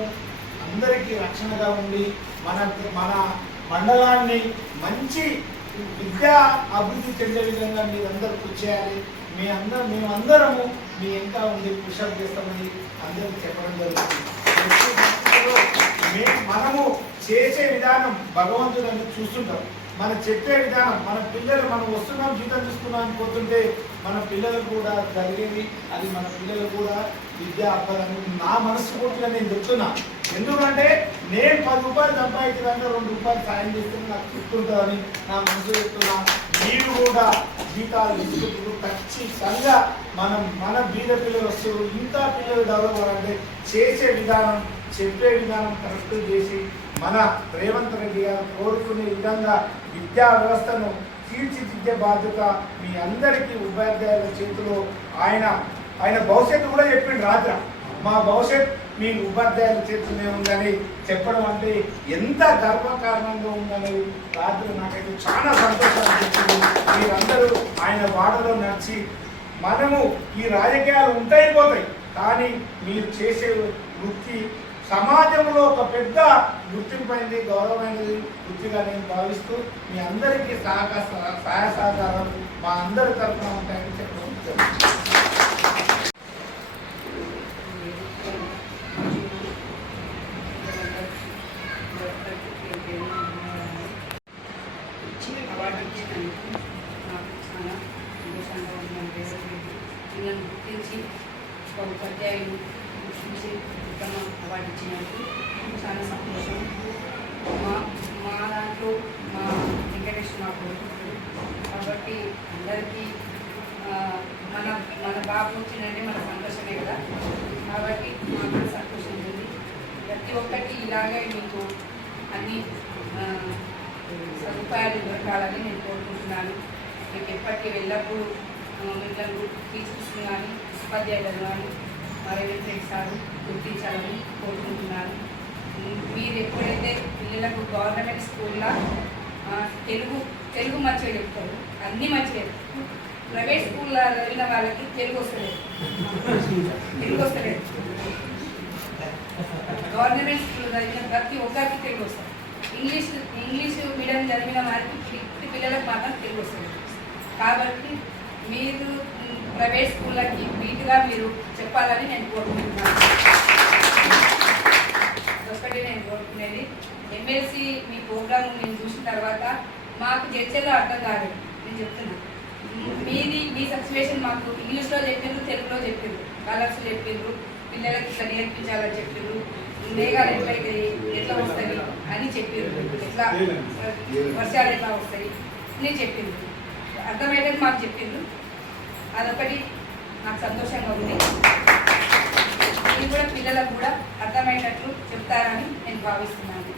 అందరికీ రక్షణగా ఉండి మన మండలాన్ని మంచి విద్యా అభివృద్ధి చెందే విధంగా మీరందరూ కృషి చేయాలి. మేమందరము మీ ఇంకా ఉండి కృషి చేస్తామని అందరికీ చెప్పడం జరుగుతుంది. మనము చేసే విధానం భగవంతుడు అని చూస్తుంటాం. మనం చెప్పే విధానం మన పిల్లలు మనం వస్తున్నాం జీతం తీసుకున్నాం అని పోతుంటే మన పిల్లలకు కూడా జరిగేది అది మన పిల్లలు కూడా విద్యా అవ్వాలని నా మనస్ఫూర్తిగా నేను చెప్తున్నా. ఎందుకంటే నేను 10 రూపాయలు సంపాదించడానికి 2 రూపాయలు సాయం చేస్తే నాకు గుర్తుంటుందని నా మనసు చెప్తున్నా. మీరు కూడా జీతాలు తీసుకుంటూ ఖచ్చితంగా మన బీద పిల్లలు వస్తారు. ఇంకా పిల్లలు డెవలప్ అవ్వాలంటే చేసే విధానం చెప్పే విధానం కరెక్ట్ చేసి మన రేవంత్ రెడ్డి గారు కోరుకునే విధంగా విద్యా వ్యవస్థను తీర్చిదిద్దే బాధ్యత మీ అందరికీ ఉపాధ్యాయుల చేతిలో. ఆయన భవిష్యత్తు కూడా చెప్పిండు రాత్రి, మా భవిష్యత్ మీ ఉపాధ్యాయుల చేతిలోనే ఉందని చెప్పడం అంటే ఎంత గర్వకారణంగా ఉందనేది రాత్రి నాకైతే చాలా సంతోషం అనిపించింది. మీరందరూ ఆయన బాటలో నడిచి మనము ఈ రాజకీయాలు ఉంటాయి పోతాయి కానీ మీరు చేసే వృత్తి సమాజంలో ఒక పెద్ద గుర్తింపైంది గౌరవమైనది వృత్తిగా నేను భావిస్తూ మీ అందరికీ సహాయ సహకారాలు మా అందరి తరఫున ఉంటాయని చెప్పడం. నుంచి ఒక ఉపాధ్యాయులు గుర్తించి ఉత్తమ అవార్డు ఇచ్చినందుకు చాలా సంతోషం. మా దాంట్లో మా వెంకటేశ్వర మా కొడుకు కాబట్టి అందరికీ మన బాబు వచ్చిందంటే మన సంతోషమే కదా. కాబట్టి మాకు కూడా సంతోషం ఉంది. ప్రతి ఒక్కటి ఇలాగే మీకు అన్ని సదుపాయాలు దొరకాలని నేను కోరుకుంటున్నాను. మీకు ఎప్పటికీ వెళ్ళప్పుడు మిమ్మల్ని టీచర్స్ కానీ ఉపాధ్యాయులను కానీ రేవంత్ రెడ్డి సార్ గుర్తించాలని కోరుకుంటున్నాను. మీరు ఎప్పుడైతే పిల్లలకు గవర్నమెంట్ స్కూల్లో తెలుగు మంచిగా చెప్తారు, అన్నీ మంచిగా చెప్తారు. ప్రైవేట్ స్కూల్లో చదివిన వాళ్ళకి తెలుగు వస్తలేదు. గవర్నమెంట్ స్కూల్లో చదివిన ప్రతి ఒక్కరికి తెలుగు వస్తుంది. ఇంగ్లీష్ మీడియం చదివిన వారికి పిల్లలకు మాత్రం తెలుగు వస్తుంది. కాబట్టి మీరు ప్రైవేట్ స్కూళ్ళకి నీట్గా మీరు చెప్పాలని నేను కోరుకుంటున్నాను. ఒకటి నేను కోరుకునేది, ఎమ్మెల్సీ మీ ప్రోగ్రామ్ నేను చూసిన తర్వాత మాకు చర్చలో అర్థం కాలేదు. నేను చెప్తున్నాను, మీ సిచ్యువేషన్ మాకు ఇంగ్లీష్లో చెప్పిండ్రు, తెలుగులో చెప్పిండ్రు, కలర్స్ చెప్పిండ్రు, పిల్లలకి ఇట్లా నేర్పించాలని చెప్పిండ్రు, మేఘాలు ఎట్లా వస్తాయి అని చెప్పిండ్రు, ఎట్లా వర్షాలు ఎట్లా వస్తాయి నేను చెప్పిండ్రు, అర్థమయ్యేది మాకు చెప్పిండ్రు. అదొకటి నాకు సంతోషంగా ఉంది. మీరు కూడా పిల్లలకు కూడా అర్థమయ్యేటట్లు చెప్తారని నేను భావిస్తున్నాను.